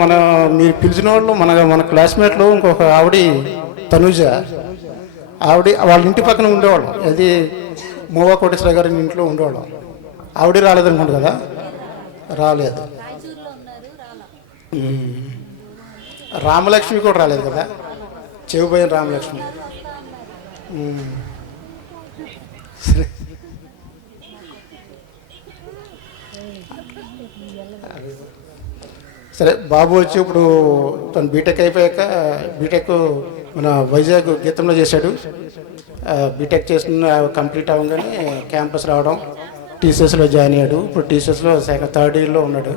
మన మీరు పిలిచిన వాళ్ళు మన క్లాస్మేట్లో ఇంకొక ఆవిడ తనుజ, ఆవిడ వాళ్ళ ఇంటి పక్కన ఉండేవాళ్ళం. అది మోవా కోటేశ్వర గారి ఇంట్లో ఉండేవాళ్ళం. ఆవిడ రాలేదనుకుంటు కదా, రాలేదు. రామలక్ష్మి కూడా రాలేదు కదా, చెవిపోయిన రామలక్ష్మి. సరే, బాబు వచ్చి ఇప్పుడు తను బీటెక్ అయిపోయాక బీటెక్ మన వైజాగ్ గీతంలో చేశాడు. బీటెక్ చేసిన కంప్లీట్ అవ్వగానే క్యాంపస్ రావడం, టీసీఎస్లో జాయిన్ అయ్యాడు. ఇప్పుడు టీసీఎస్లో థర్డ్ ఇయర్లో ఉన్నాడు.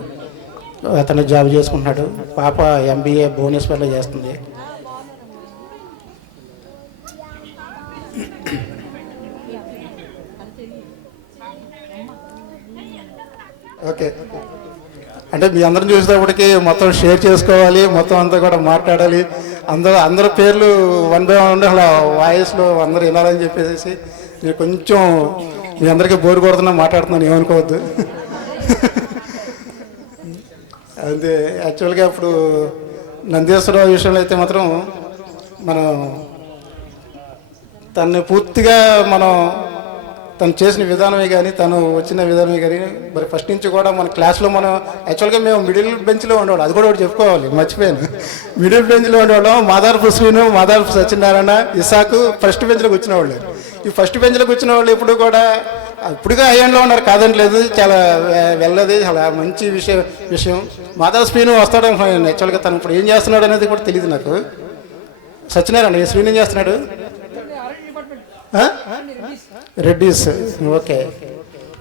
అతను జాబ్ చేసుకుంటున్నాడు. పాప ఎంబీఏ భువనేశ్వర్లో చేస్తుంది. ఓకే, అంటే మీ అందరం చూసేటప్పటికి మొత్తం షేర్ చేసుకోవాలి, మొత్తం అంతా కూడా మాట్లాడాలి. అందరూ పేర్లు వన్ బై వన్ అలా వాయిస్లో అందరూ వినాలని చెప్పేసి నేను కొంచెం మీ అందరికీ బోరు కొడుతున్నా మాట్లాడుతున్నాను, ఏమనుకోవద్దు. అంతే. యాక్చువల్గా ఇప్పుడు నందీశ్వరరావు విషయంలో అయితే మాత్రం మనం తను పూర్తిగా తను చేసిన విధానమే కానీ, తను వచ్చిన విధానమే కానీ, మరి ఫస్ట్ నుంచి కూడా మన క్లాస్లో మనం యాక్చువల్గా మేము మిడిల్ బెంచ్లో ఉండేవాళ్ళం. అది కూడా ఒకటి చెప్పుకోవాలి, మర్చిపోయాను. మిడిల్ బెంచ్లో ఉండేవాళ్ళం. మాదారపు శ్రీను, మాదారపు సత్యనారాయణ, ఇసాకు ఫస్ట్ బెంచ్లో కూర్చునేవాళ్ళు. ఈ ఫస్ట్ బెంచ్లో కూర్చునే వాళ్ళు ఇప్పుడు కూడా ఇప్పుడుగా హైఎండ్లో ఉన్నారు, కాదంటలేదు. చాలా వెళ్ళది, చాలా మంచి విషయం. మాదారపు శ్రీను వస్తాడు యాక్చువల్గా. తను ఇప్పుడు ఏం చేస్తున్నాడు అనేది కూడా తెలియదు నాకు. సత్యనారాయణ శ్రీను ఏం చేస్తున్నాడు? రెడ్డిస్. ఓకే,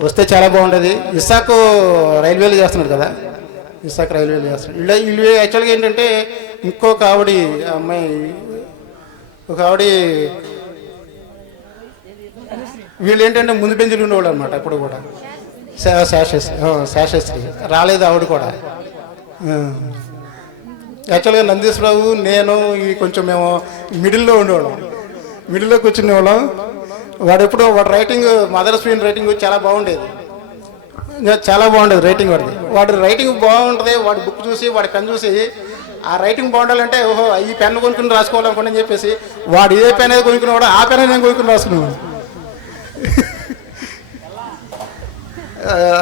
వస్తే చాలా బాగుంటుంది. ఇసాకు రైల్వేలు చేస్తున్నాడు కదా, ఇసాకు రైల్వేలు చేస్తున్నాడు. వీళ్ళు యాక్చువల్గా ఏంటంటే ఇంకొక ఆవిడ అమ్మాయి, ఒక ఆవిడ, వీళ్ళు ఏంటంటే ముందు బెంచులు ఉండేవాళ్ళు అనమాట. ఇప్పుడు కూడా శాశ్వశ్రీ రాలేదు ఆవిడ కూడా. యాక్చువల్గా నందీశ్వరరావు, నేను కొంచెం మేము మిడిల్లో ఉండేవాళ్ళం. మిడిల్లో కూర్చునేవాళ్ళం. వాడు రైటింగ్, మదర్ స్క్రీన్ రైటింగ్ చాలా బాగుండేది, చాలా బాగుండేది రైటింగ్. వాడి రైటింగ్ బాగుంటుంది. వాడి బుక్ చూసి, వాడి పెన్ చూసి ఆ రైటింగ్ బాగుండాలంటే ఓహో ఈ పెన్ కొనుక్కుని రాసుకోవాలనుకోండి అని చెప్పేసి వాడు ఏ పెన్ అయితే కొనుక్కునేవాడు ఆ పెన్ నేను కొనుక్కుని రాసుకునేవాడు.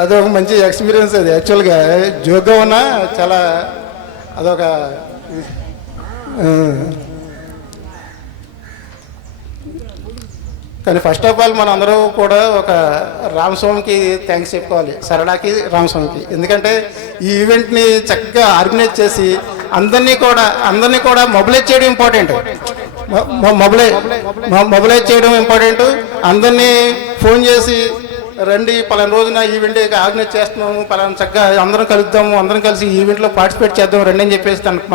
అదొక మంచి ఎక్స్పీరియన్స్. అది యాక్చువల్గా జోక్గా ఉన్నా చాలా అదొక. కానీ ఫస్ట్ ఆఫ్ ఆల్ మనం అందరూ కూడా ఒక రామస్వామికి థ్యాంక్స్ చెప్పుకోవాలి, సరళాకి, రామస్వామికి. ఎందుకంటే ఈ ఈవెంట్ని చక్కగా ఆర్గనైజ్ చేసి అందరినీ కూడా మొబిలైజ్ చేయడం ఇంపార్టెంట్. మొబిలైజ్ చేయడం ఇంపార్టెంట్. అందరినీ ఫోన్ చేసి రండి పలానా రోజున ఈవెంట్ ఆర్గనైజ్ చేస్తున్నాము, పలానా చక్కగా అందరం కలుద్దాము, అందరం కలిసి ఈవెంట్లో పార్టిసిపేట్ చేద్దాం రండి అని చెప్పేసి తనకు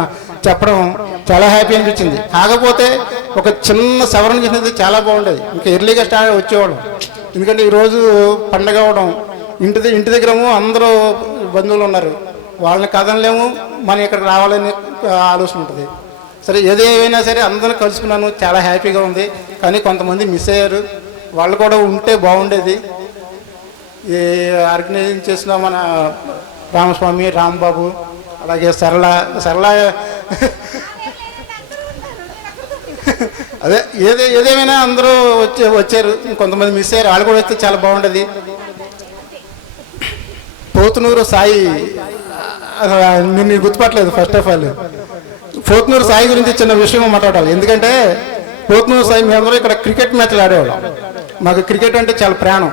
చెప్పడం చాలా హ్యాపీ అనిపించింది. కాకపోతే ఒక చిన్న సవరణ చేసినది చాలా బాగుండేది. ఇంకా ఎర్లీగా స్టార్ట్ వచ్చేవాళ్ళం. ఎందుకంటే ఈరోజు పండగ అవడం, ఇంటి దగ్గరము అందరూ బంధువులు ఉన్నారు, వాళ్ళని కదనలేము, మనం ఇక్కడికి రావాలని ఆలోచన ఉంటుంది. సరే, ఏదేమైనా సరే అందరూ కలుసుకున్నాను, చాలా హ్యాపీగా ఉంది. కానీ కొంతమంది మిస్ అయ్యారు, వాళ్ళు కూడా ఉంటే బాగుండేది. ఈ ఆర్గనైజింగ్ చేసిన మన రామస్వామి, రాంబాబు, అలాగే సరళ అదే ఏదేమైనా అందరూ వచ్చారు. కొంతమంది మిస్ అయ్యారు, వాళ్ళు కూడా వస్తే చాలా బాగుండేది. పోతునూరు సాయి, నేను గుర్తుపట్టలేదు. First of all Potunuru Sai గురించి చిన్న విషయం మాట్లాడాలి. ఎందుకంటే పోతునూరు సాయి మేమందరూ ఇక్కడ క్రికెట్ మ్యాచ్లు ఆడేవాళ్ళం. మాకు క్రికెట్ అంటే చాలా ప్రాణం.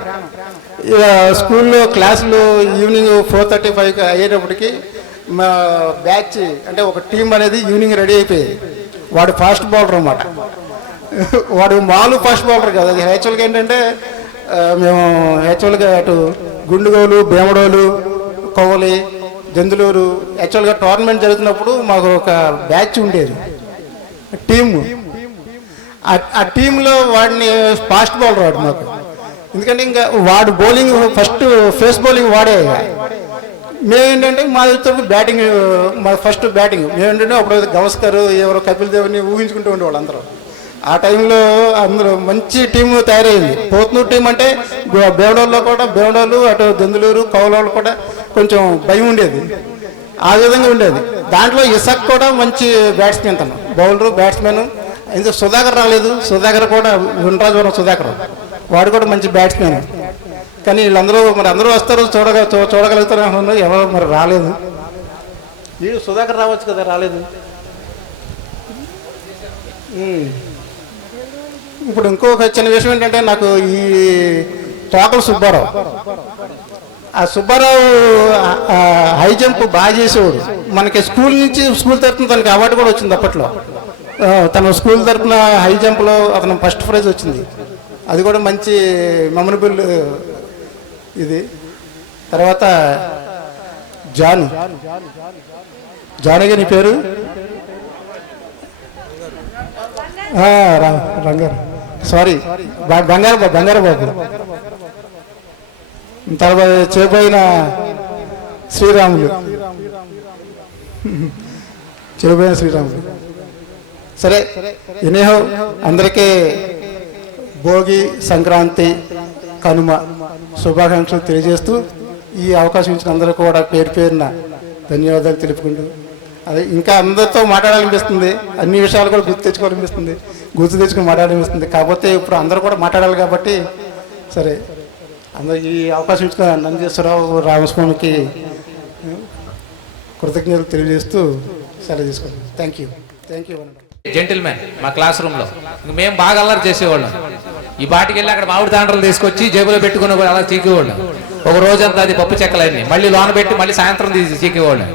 స్కూల్లో క్లాసులు ఈవినింగ్ 4:35 అయ్యేటప్పటికి మా బ్యాచ్ అంటే ఒక టీం అనేది ఈవినింగ్ రెడీ అయిపోయేది. వాడు ఫాస్ట్ బౌలర్ అన్నమాట. వాడు మామూలు ఫాస్ట్ బౌలర్ కాదు. అది యాక్చువల్గా ఏంటంటే మేము యాక్చువల్గా అటు గుండుగోలు, భీమడోలు, కొవ్వలి, జందులూరు యాక్చువల్గా టోర్నమెంట్ జరుగుతున్నప్పుడు మాకు ఒక బ్యాచ్ ఉండేది టీము. ఆ టీంలో వాడిని ఫాస్ట్ బౌలర్ వాడు మాకు. ఎందుకంటే ఇంకా వాడు బౌలింగ్ ఫస్ట్ ఫేస్ బౌలింగ్ వాడే. మేమేంటంటే మా బ్యాటింగ్, మా ఫస్ట్ బ్యాటింగ్ మేమేంటంటే అప్పుడు గవస్కర్, ఎవరో కపిల్ దేవ్ని ఊహించుకుంటూ ఉండేవాళ్ళు అందరూ. ఆ టైంలో అందరూ మంచి టీము తయారైంది. పోతునూరు టీం అంటే బేవడోల్లో కూడా, బేవడోళ్ళు అటు దెందులూరు, కౌలవాళ్ళు కూడా కొంచెం భయం ఉండేది. ఆ విధంగా ఉండేది. దాంట్లో ఇసక్ కూడా మంచి బ్యాట్స్మెన్ తను, బౌలరు బ్యాట్స్మెన్. ఇందులో సుధాకర్ రాలేదు, సుధాకర్ కూడా వినరాజవరం సుధాకర్, వాడు కూడా మంచి బ్యాట్స్మెన్. కానీ వీళ్ళందరూ మరి అందరూ వస్తారు చూడగలుగుతారు అనుకున్నారు, ఎవరు మరి రాలేదు. ఈ సుధాకర్ రావచ్చు కదా, రాలేదు. ఇప్పుడు ఇంకొక చిన్న విషయం ఏంటంటే, నాకు ఈ తోకల సుబ్బారావు, ఆ సుబ్బారావు హై జంప్ బాగా చేసేవాడు. మనకి స్కూల్ నుంచి స్కూల్ తరఫున తనకి అవార్డు కూడా వచ్చింది అప్పట్లో. తన స్కూల్ తరఫున హై జంప్లో అతను ఫస్ట్ ప్రైజ్ వచ్చింది. అది కూడా మంచి మెమరబుల్ ఇది. తర్వాత జానకి నీ పేరు రంగారు, సారీ బంగారు బాబు. తర్వాత చేయబోయిన శ్రీరాములు. సరే, ఎనీహో అందరికీ భోగి, సంక్రాంతి, కనుమ శుభాకాంక్షలు తెలియజేస్తూ ఈ అవకాశం ఇచ్చిన అందరూ కూడా పేరు పేరున ధన్యవాదాలు తెలుపుకుంటూ, అదే ఇంకా అందరితో మాట్లాడాలనిపిస్తుంది, అన్ని విషయాలు కూడా గుర్తు తెచ్చుకొని మాట్లాడాలనిపిస్తుంది. కాకపోతే ఇప్పుడు అందరూ కూడా మాట్లాడాలి కాబట్టి సరే, అందరూ ఈ అవకాశం ఇచ్చిన నందీశ్వరరావు రామస్వామికి కృతజ్ఞతలు తెలియజేస్తూ సెలవు తీసుకుంటాం. Thank you. జెంటిల్మెన్ మా క్లాస్ రూమ్లో మేము బాగా అల్లరి చేసేవాళ్ళం. ఈ బాటికి వెళ్ళి అక్కడ మామిడి తాండ్రలు తీసుకొచ్చి జేబులో పెట్టుకుని అలా చీకేవాళ్ళం. ఒక రోజంతా అది పప్పు చెక్కలన్నీ మళ్ళీ లోన పెట్టి మళ్ళీ సాయంత్రం తీసి చీకేవాళ్ళం.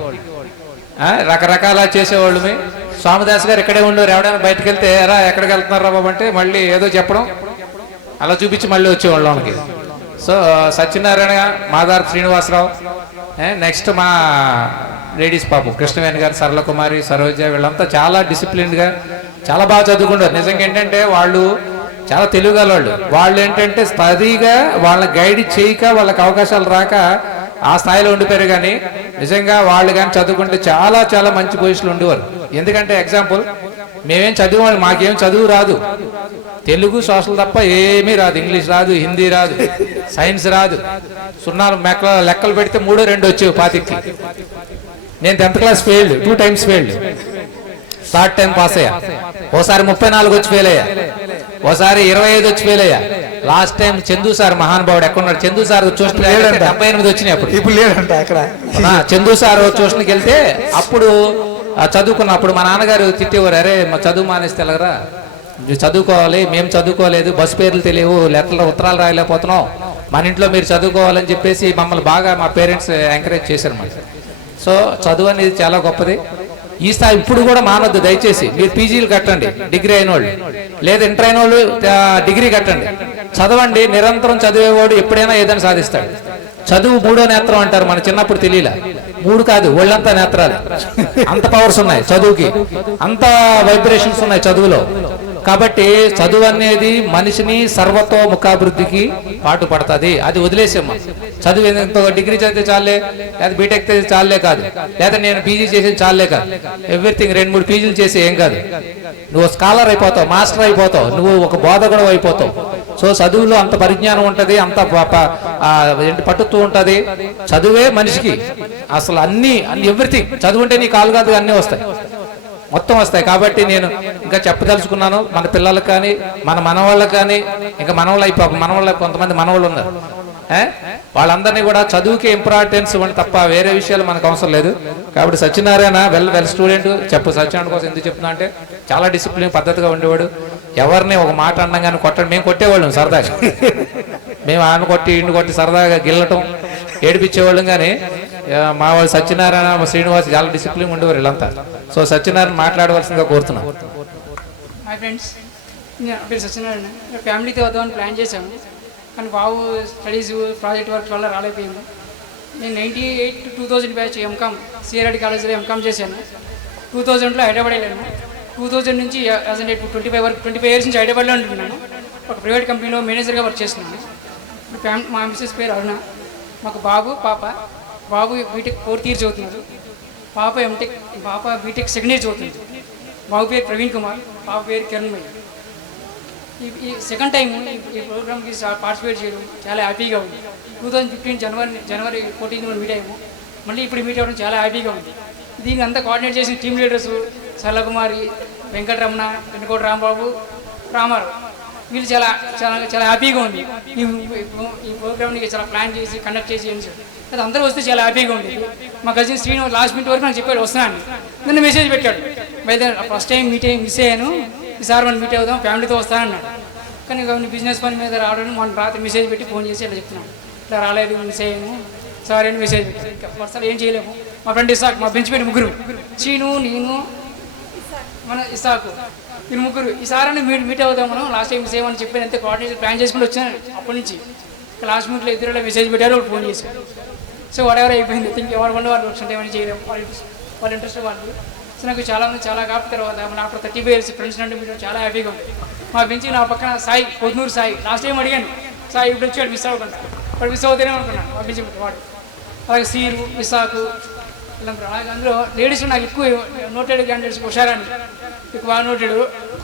రకరకాల చేసేవాళ్ళమే. స్వామిదాస్ గారు ఇక్కడే ఉండేవారు. ఎవడైనా బయటకు వెళ్తే ఎరా ఎక్కడికి వెళ్తున్నారా బాబు అంటే మళ్ళీ ఏదో చెప్పడం, అలా చూపించి మళ్ళీ వచ్చేవాళ్ళు లోనకి. సో సత్యనారాయణ, మాదార్ శ్రీనివాసరావు, నెక్స్ట్ మా లేడీస్ పాపు కృష్ణవేణి గారు, సరళకుమారి, సరోజ, వీళ్ళంతా చాలా డిసిప్లిన్డ్గా చాలా బాగా చదువుకుంటారు. నిజంగా ఏంటంటే వాళ్ళు చాలా తెలివిగల వాళ్ళు ఏంటంటే స్టడీగా వాళ్ళ గైడ్ చేయక వాళ్ళకి అవకాశాలు రాక ఆ స్థాయిలో ఉండిపోయారు. కానీ నిజంగా వాళ్ళు కానీ చదువుకుంటే చాలా చాలా మంచి పొజిషన్లో ఉండేవారు. ఎందుకంటే ఎగ్జాంపుల్, మేమేం చదివేవాళ్ళు, మాకేం చదువు రాదు, తెలుగు సోషల్ తప్ప ఏమీ రాదు, ఇంగ్లీష్ రాదు, హిందీ రాదు, సైన్స్ రాదు. సున్నాలు లెక్కలు పెడితే 3, 2 వచ్చేవి 25కి. నేను 10th class failed, 2 times failed. Third time pass అయ్యా. ఓసారి 34 వచ్చి ఫెయిల్ అయ్యా, ఓసారి 25 వచ్చి ఫెయిల్ అయ్యా. లాస్ట్ టైం చందు సార్ మహానుభావుడు ఎక్కడున్నాడు, చందు సార్ ట్యూషన్ 78 వచ్చినాయి. అప్పుడు ఇప్పుడు లేదంట అక్కడ. చందు సార్ ట్యూషన్కి వెళ్తే అప్పుడు చదువుకున్నప్పుడు మా నాన్నగారు తిట్టేవారు, అరే మా చదువు మానేస్తే ఎలాగరా, చదువుకోవాలి, మేము చదువుకోలేదు, బస్సు పేర్లు తెలియవు, ఉత్తరాలు రాయలేకపోతున్నాం, మన ఇంట్లో మీరు చదువుకోవాలని చెప్పేసి మమ్మల్ని బాగా మా పేరెంట్స్ ఎంకరేజ్ చేశారు అన్నమాట. సో చదువు అనేది చాలా గొప్పది. ఈ స్థాయి ఇప్పుడు కూడా మానవద్దు. దయచేసి మీరు పీజీలు కట్టండి, డిగ్రీ అయిన వాళ్ళు, లేదా ఇంటర్ అయిన వాళ్ళు డిగ్రీ కట్టండి, చదవండి. నిరంతరం చదివేవాడు ఎప్పుడైనా ఏదైనా సాధిస్తాడు. చదువు 3వ నేత్రం అంటారు, మన చిన్నప్పుడు తెలియలే. 3 కాదు, ఒళ్ళంతా నేత్రాలు. అంత పవర్స్ ఉన్నాయి చదువుకి, అంత వైబ్రేషన్స్ ఉన్నాయి చదువులో. కాబట్టి చదువు అనేది మనిషిని సర్వతోముఖాభివృద్ధికి పాటు పడుతుంది. అది వదిలేసేమ్మా. చదువు ఎంతో డిగ్రీ చదివితే చాలే, లేదా బీటెక్ చదివితే చాలే కాదు, లేదా నేను పీజీ చేసేది చాలే కాదు. ఎవ్రీథింగ్ 2-3 పీజీలు చేసి ఏం కాదు, నువ్వు స్కాలర్ అయిపోతావు, మాస్టర్ అయిపోతావు, నువ్వు ఒక బోధకుడు అయిపోతావు. సో చదువులో అంత పరిజ్ఞానం ఉంటుంది, అంత పట్టుతూ ఉంటుంది. చదువే మనిషికి అసలు అన్ని ఎవ్రీథింగ్. చదువు ఉంటే నీ కాలు కాదు అన్నీ వస్తాయి, మొత్తం వస్తాయి. కాబట్టి నేను ఇంకా చెప్పదలుచుకున్నాను, మన పిల్లలకు కానీ మన మనవాళ్ళకి కానీ, ఇంకా మనవాళ్ళు కొంతమంది మనవాళ్ళు ఉన్నారు, వాళ్ళందరినీ కూడా చదువుకి ఇంపార్టెన్స్ ఇవ్వండి తప్ప వేరే విషయాలు మనకు అవసరం లేదు. కాబట్టి సత్యనారాయణ వెల్ స్టూడెంట్. సత్యనారాయణ కోసం ఎందుకు చెప్తున్నా అంటే చాలా డిసిప్లిన్ పద్ధతిగా ఉండేవాడు. ఎవరిని ఒక మాట అనగానే కొట్టండి, మేము కొట్టేవాళ్ళం సరదాగా, మేము ఆమె కొట్టి ఇండు కొట్టి సరదాగా గిల్లటం ఏడిపించేవాళ్ళం. కానీ మా వాళ్ళు సత్యనారాయణ, శ్రీనివాస్ చాలా డిసిప్లిన్ ఉండేవారు వీళ్ళంతా. సో సత్యనారాయణ మాట్లాడవలసిందిగా కోరుతున్నాం. మై ఫ్రెండ్స్, నా పేరు సత్యనారాయణ. ఫ్యామిలీతో వద్దామని ప్లాన్ చేశాము, కానీ బాబు స్టడీస్ ప్రాజెక్ట్ వర్క్ వల్ల రాలేకపోయింది. నేను 98 to 2000 బ్యాచ్ ఎంకామ్ సిఆర్ఐడి కాలేజీలో ఎంకామ్ చేశాను. 2000లో హైదరాబాద్ వెళ్ళాను. 2000 నుంచి 25 years నుంచి హైదరాబాద్లో ఉంటున్నాను. ఒక ప్రైవేట్ కంపెనీలో మేనేజర్గా వర్క్ చేస్తున్నాను. మా మిస్సెస్ పేరు అరుణ. మాకు బాబు, పాప. బాబు బీటెక్ 4th year చదువుతున్నారు, పాప బీటెక్ 2nd year చదువుతుంది. బాబు పేరు ప్రవీణ్ కుమార్, పాప పేరు కిరణ్మయ్య. ఈ సెకండ్ టైం ఈ ప్రోగ్రామ్కి పార్టిసిపేట్ చేయడం చాలా హ్యాపీగా ఉంది. 2015 జనవరి 14th మీట్ అయ్యాము. మళ్ళీ ఇప్పుడు మీట్ అవ్వడం చాలా హ్యాపీగా ఉంది. దీన్ని అంతా కోఆర్డినేట్ చేసిన టీమ్ లీడర్స్ చల్లకుమారి, వెంకటరమణ, వెనుకోటి రాంబాబు, రామారావు, వీళ్ళు చాలా చాలా చాలా హ్యాపీగా ఉంది. ఈ ప్రోగ్రామ్ని చాలా ప్లాన్ చేసి కండక్ట్ చేసి అది అందరూ వస్తే చాలా హ్యాపీగా ఉండేది. మా కజిన్ శ్రీను లాస్ట్ మినిట్ వరకు నాకు చెప్పాడు వస్తున్నాను, నన్ను మెసేజ్ పెట్టాడు, బయట ఫస్ట్ టైం మిస్ అయ్యాను, ఈసారి మనం మీట్ అవుదాం, ఫ్యామిలీతో వస్తానన్నాడు. కానీ బిజినెస్ పని మీద రావడం మన రాత్రి మెసేజ్ పెట్టి ఫోన్ చేసి అట్లా చెప్తున్నాను, ఇట్లా రాలేదు, మిస్ అయ్యాను, సారీ అని మెసేజ్ పెట్టాను. ఇంకా ఫస్ట్ ఏం చేయలేము. మా ఫ్రెండ్ ఇసాక్, మా బెంచ్ పెట్టి ముగ్గురు, శ్రీను, నేను, మన ఇసాకు, వీళ్ళు ముగ్గురు ఈసారి మీట్ అవుతాం మనం, లాస్ట్ టైం మిస్ అయ్యామని చెప్పి అంతే కోఆర్డినేషన్ ప్లాన్ చేసుకుంటూ వచ్చాను. అప్పటి నుంచి లాస్ట్ మినిట్లో ఇద్దరు మెసేజ్ పెట్టారు, వాళ్ళు ఫోన్ చేశారు. సో వాడెవరు అయిపోయింది, థింక్ ఎవరు కొండ వాళ్ళు వర్క్స్ ఏమైనా చేయలేము, వాళ్ళ ఇంట్రెస్ట్ వాళ్ళు. సో నాకు చాలామంది చాలా కాపు తర్వాత నాకు 30 years ఫ్రెండ్స్ నుండి మీరు చాలా హ్యాపీగా ఉంది. మా బెంచి నా పక్కన సాయి, పొద్దునూరు సాయి, లాస్ట్ టైం అడిగాను, సాయి ఇప్పుడు వచ్చాడు మిస్ అవ్వకుండా, వాడు మిస్ అవుతానే అనుకున్నాను మా బెంచి వాడు. అలాగే సీరు, విశాఖు వీళ్ళందరూ. అలాగే అందులో లేడీస్ నాకు ఎక్కువ నోటెడ్ క్యాండిడేట్స్, హుషారాణి ఎక్కువ బాగా నోటెడ్.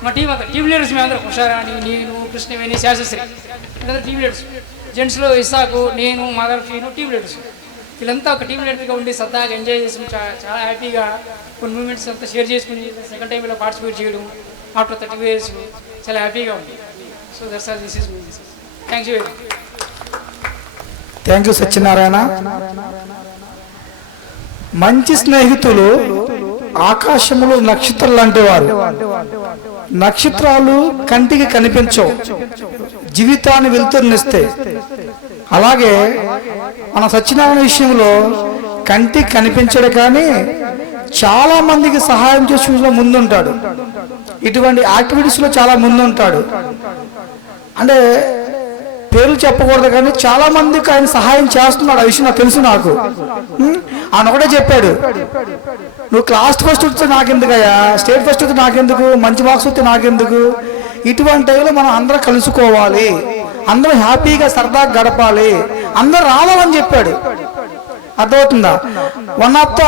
మా టీం అంతా టీమ్ లీడర్స్ మేము అందరూ, హుషారాణి, నేను, కృష్ణవేణి, శాస్త్రి, వీళ్ళందరూ టీమ్ లీడర్స్. జెంట్స్లో ఇసాకు, నేను, మదర్, శ్రీను టీమ్ లీడర్స్. వీళ్ళంతా ఒక టీమ్ లీడర్గా ఉండి సరదాగా ఎంజాయ్ చేసి చాలా హ్యాపీగా కొన్ని మూమెంట్స్ అంతా షేర్ చేసుకుని సెకండ్ టైం ఇలా పార్టిసిపేట్ చేయడం ఆఫ్టర్ 30 years చాలా హ్యాపీగా ఉంది. So that's all, this is me message. Thank you. Thank you Satyanarayana. మంచి స్నేహితులు ఆకాశంలో నక్షత్రాలు లాంటి వారు. నక్షత్రాలు కంటికి కనిపించవు, జీవితాన్ని వెలుతురునిస్తాయి. అలాగే మన సత్యనారాయణ విషయంలో కంటికి కనిపించడు కానీ చాలా మందికి సహాయం చేసే ముందుంటాడు. ఇటువంటి యాక్టివిటీస్లో చాలా ముందుంటాడు. అంటే పేర్లు చెప్పకూడదు కానీ చాలా మందికి ఆయన సహాయం చేస్తున్నాడు. ఆ విషయం నాకు తెలుసు. నాకు ఆయన ఒకటే చెప్పాడు, నువ్వు క్లాస్ ఫస్ట్ వస్తే నాకెందుకయ్యా, స్టేట్ ఫస్ట్ వస్తే నాకెందుకు, మంచి మార్క్స్ వస్తే నాకెందుకు, ఇటువంటి టైంలో మనం అందరం కలుసుకోవాలి, అందరం హ్యాపీగా సరదాగా గడపాలి, అందరూ రావాలని చెప్పాడు. అర్థమవుతుందా? One of the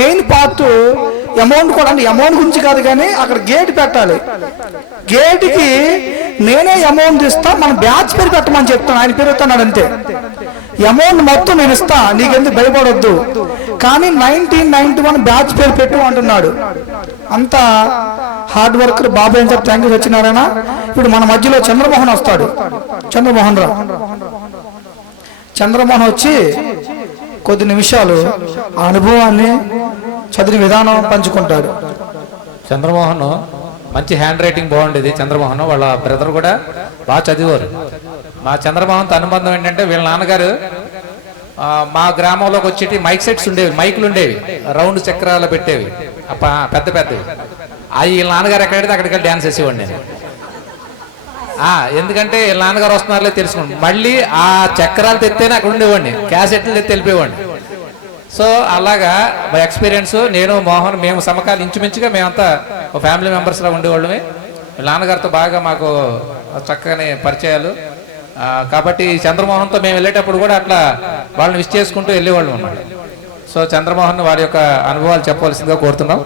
main part amount కూడా. అంటే అమౌంట్ గురించి కాదు కానీ అక్కడ గేట్ పెట్టాలి. గేట్కి నేనే అమౌంట్ ఇస్తా, మన బ్యాచ్ పేరు పెట్టమని చెప్తాను. ఆయన పేరు ఇస్తున్నాడు అంతే. అమౌంట్ మొత్తం నేను ఇస్తా, నీకెందుకు భయపడొద్దు, కానీ 1991 బ్యాచ్ పేరు పెట్టు అంటున్నాడు. అంత హార్డ్ వర్క్ బాబాయ్ అని చెప్పి. Thank you Satyanarayana. ఇప్పుడు మన మధ్యలో చంద్రమోహన్ వస్తాడు. చంద్రమోహన్ రావు, చంద్రమోహన్ వచ్చి కొద్ది నిమిషాలు ఆ అనుభవాన్ని, చదివిన విధానం పంచుకుంటాడు. చంద్రమోహన్ మంచి హ్యాండ్ రైటింగ్ బాగుండేది. చంద్రమోహన్ వాళ్ళ బ్రదర్ కూడా బాగా చదివారు. మా చంద్రమోహన్తో అనుబంధం ఏంటంటే వీళ్ళ నాన్నగారు మా గ్రామంలోకి వచ్చేటి మైక్ సెట్స్ ఉండేవి, మైకులు ఉండేవి, రౌండ్ చక్రాలు పెట్టేవి, పెద్ద పెద్దవి. అవి వీళ్ళ నాన్నగారు ఎక్కడైతే అక్కడికి వెళ్ళి డ్యాన్స్ వేసేవాడిని నేను. ఎందుకంటే వీళ్ళ నాన్నగారు వస్తున్నారులే తెలుసుకోండి, మళ్ళీ ఆ చక్రాలు తెత్తేనే అక్కడ ఉండేవాడిని, క్యాసెట్లు తెత్తి వెళ్ళిపోయేవాడిని. సో అలాగా మా ఎక్స్పీరియన్స్. నేను మోహన్ మేము సమకాలు ఇంచుమించుగా మేమంతా ఫ్యామిలీ మెంబర్స్లా ఉండేవాళ్ళమే. నాన్నగారితో బాగా మాకు చక్కని పరిచయాలు. కాబట్టి చంద్రమోహన్తో మేము వెళ్ళేటప్పుడు కూడా అట్లా వాళ్ళని విష్ చేసుకుంటూ వెళ్ళేవాళ్ళం అన్నమాట. సో చంద్రమోహన్ వారి యొక్క అనుభవాలు చెప్పవలసిందిగా కోరుతున్నాం.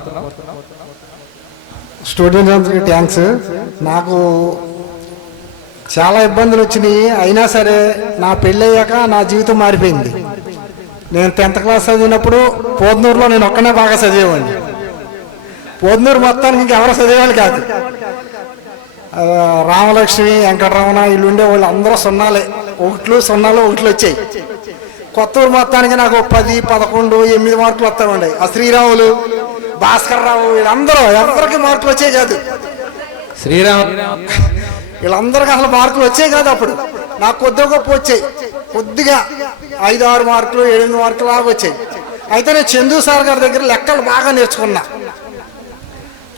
స్టూడెంట్స్ అందరికీ థ్యాంక్స్. నాకు చాలా ఇబ్బందులు వచ్చినాయి, అయినా సరే నా పెళ్ళయ్యాక నా జీవితం మారిపోయింది. నేను 10th class చదివినప్పుడు పోద్నూరులో నేను ఒక్కనే బాగా చదివేవాడిని. పోద్నూరు మొత్తానికి ఇంకెవరో చదివేవాళ్ళు కాదు. రామలక్ష్మి, వెంకటరమణ వీళ్ళు ఉండేవాళ్ళు అందరూ 0 1 వచ్చాయి. కొత్తూరు మొత్తానికి నాకు 10, 11, 8 మార్కులు వస్తామండి. ఆ శ్రీరాములు, భాస్కర్ రావు వీళ్ళందరూ ఎవరికి మార్కులు వచ్చాయి కాదు. వీళ్ళందరికీ అసలు మార్కులు వచ్చాయి కాదు. అప్పుడు నాకు కొద్దిగా గొప్ప వచ్చాయి, కొద్దిగా 5, 6 మార్కులు 7 మార్కులు లాగా వచ్చాయి. అయితే నేను చందు సార్ గారి దగ్గర లెక్కలు బాగా నేర్చుకున్నా.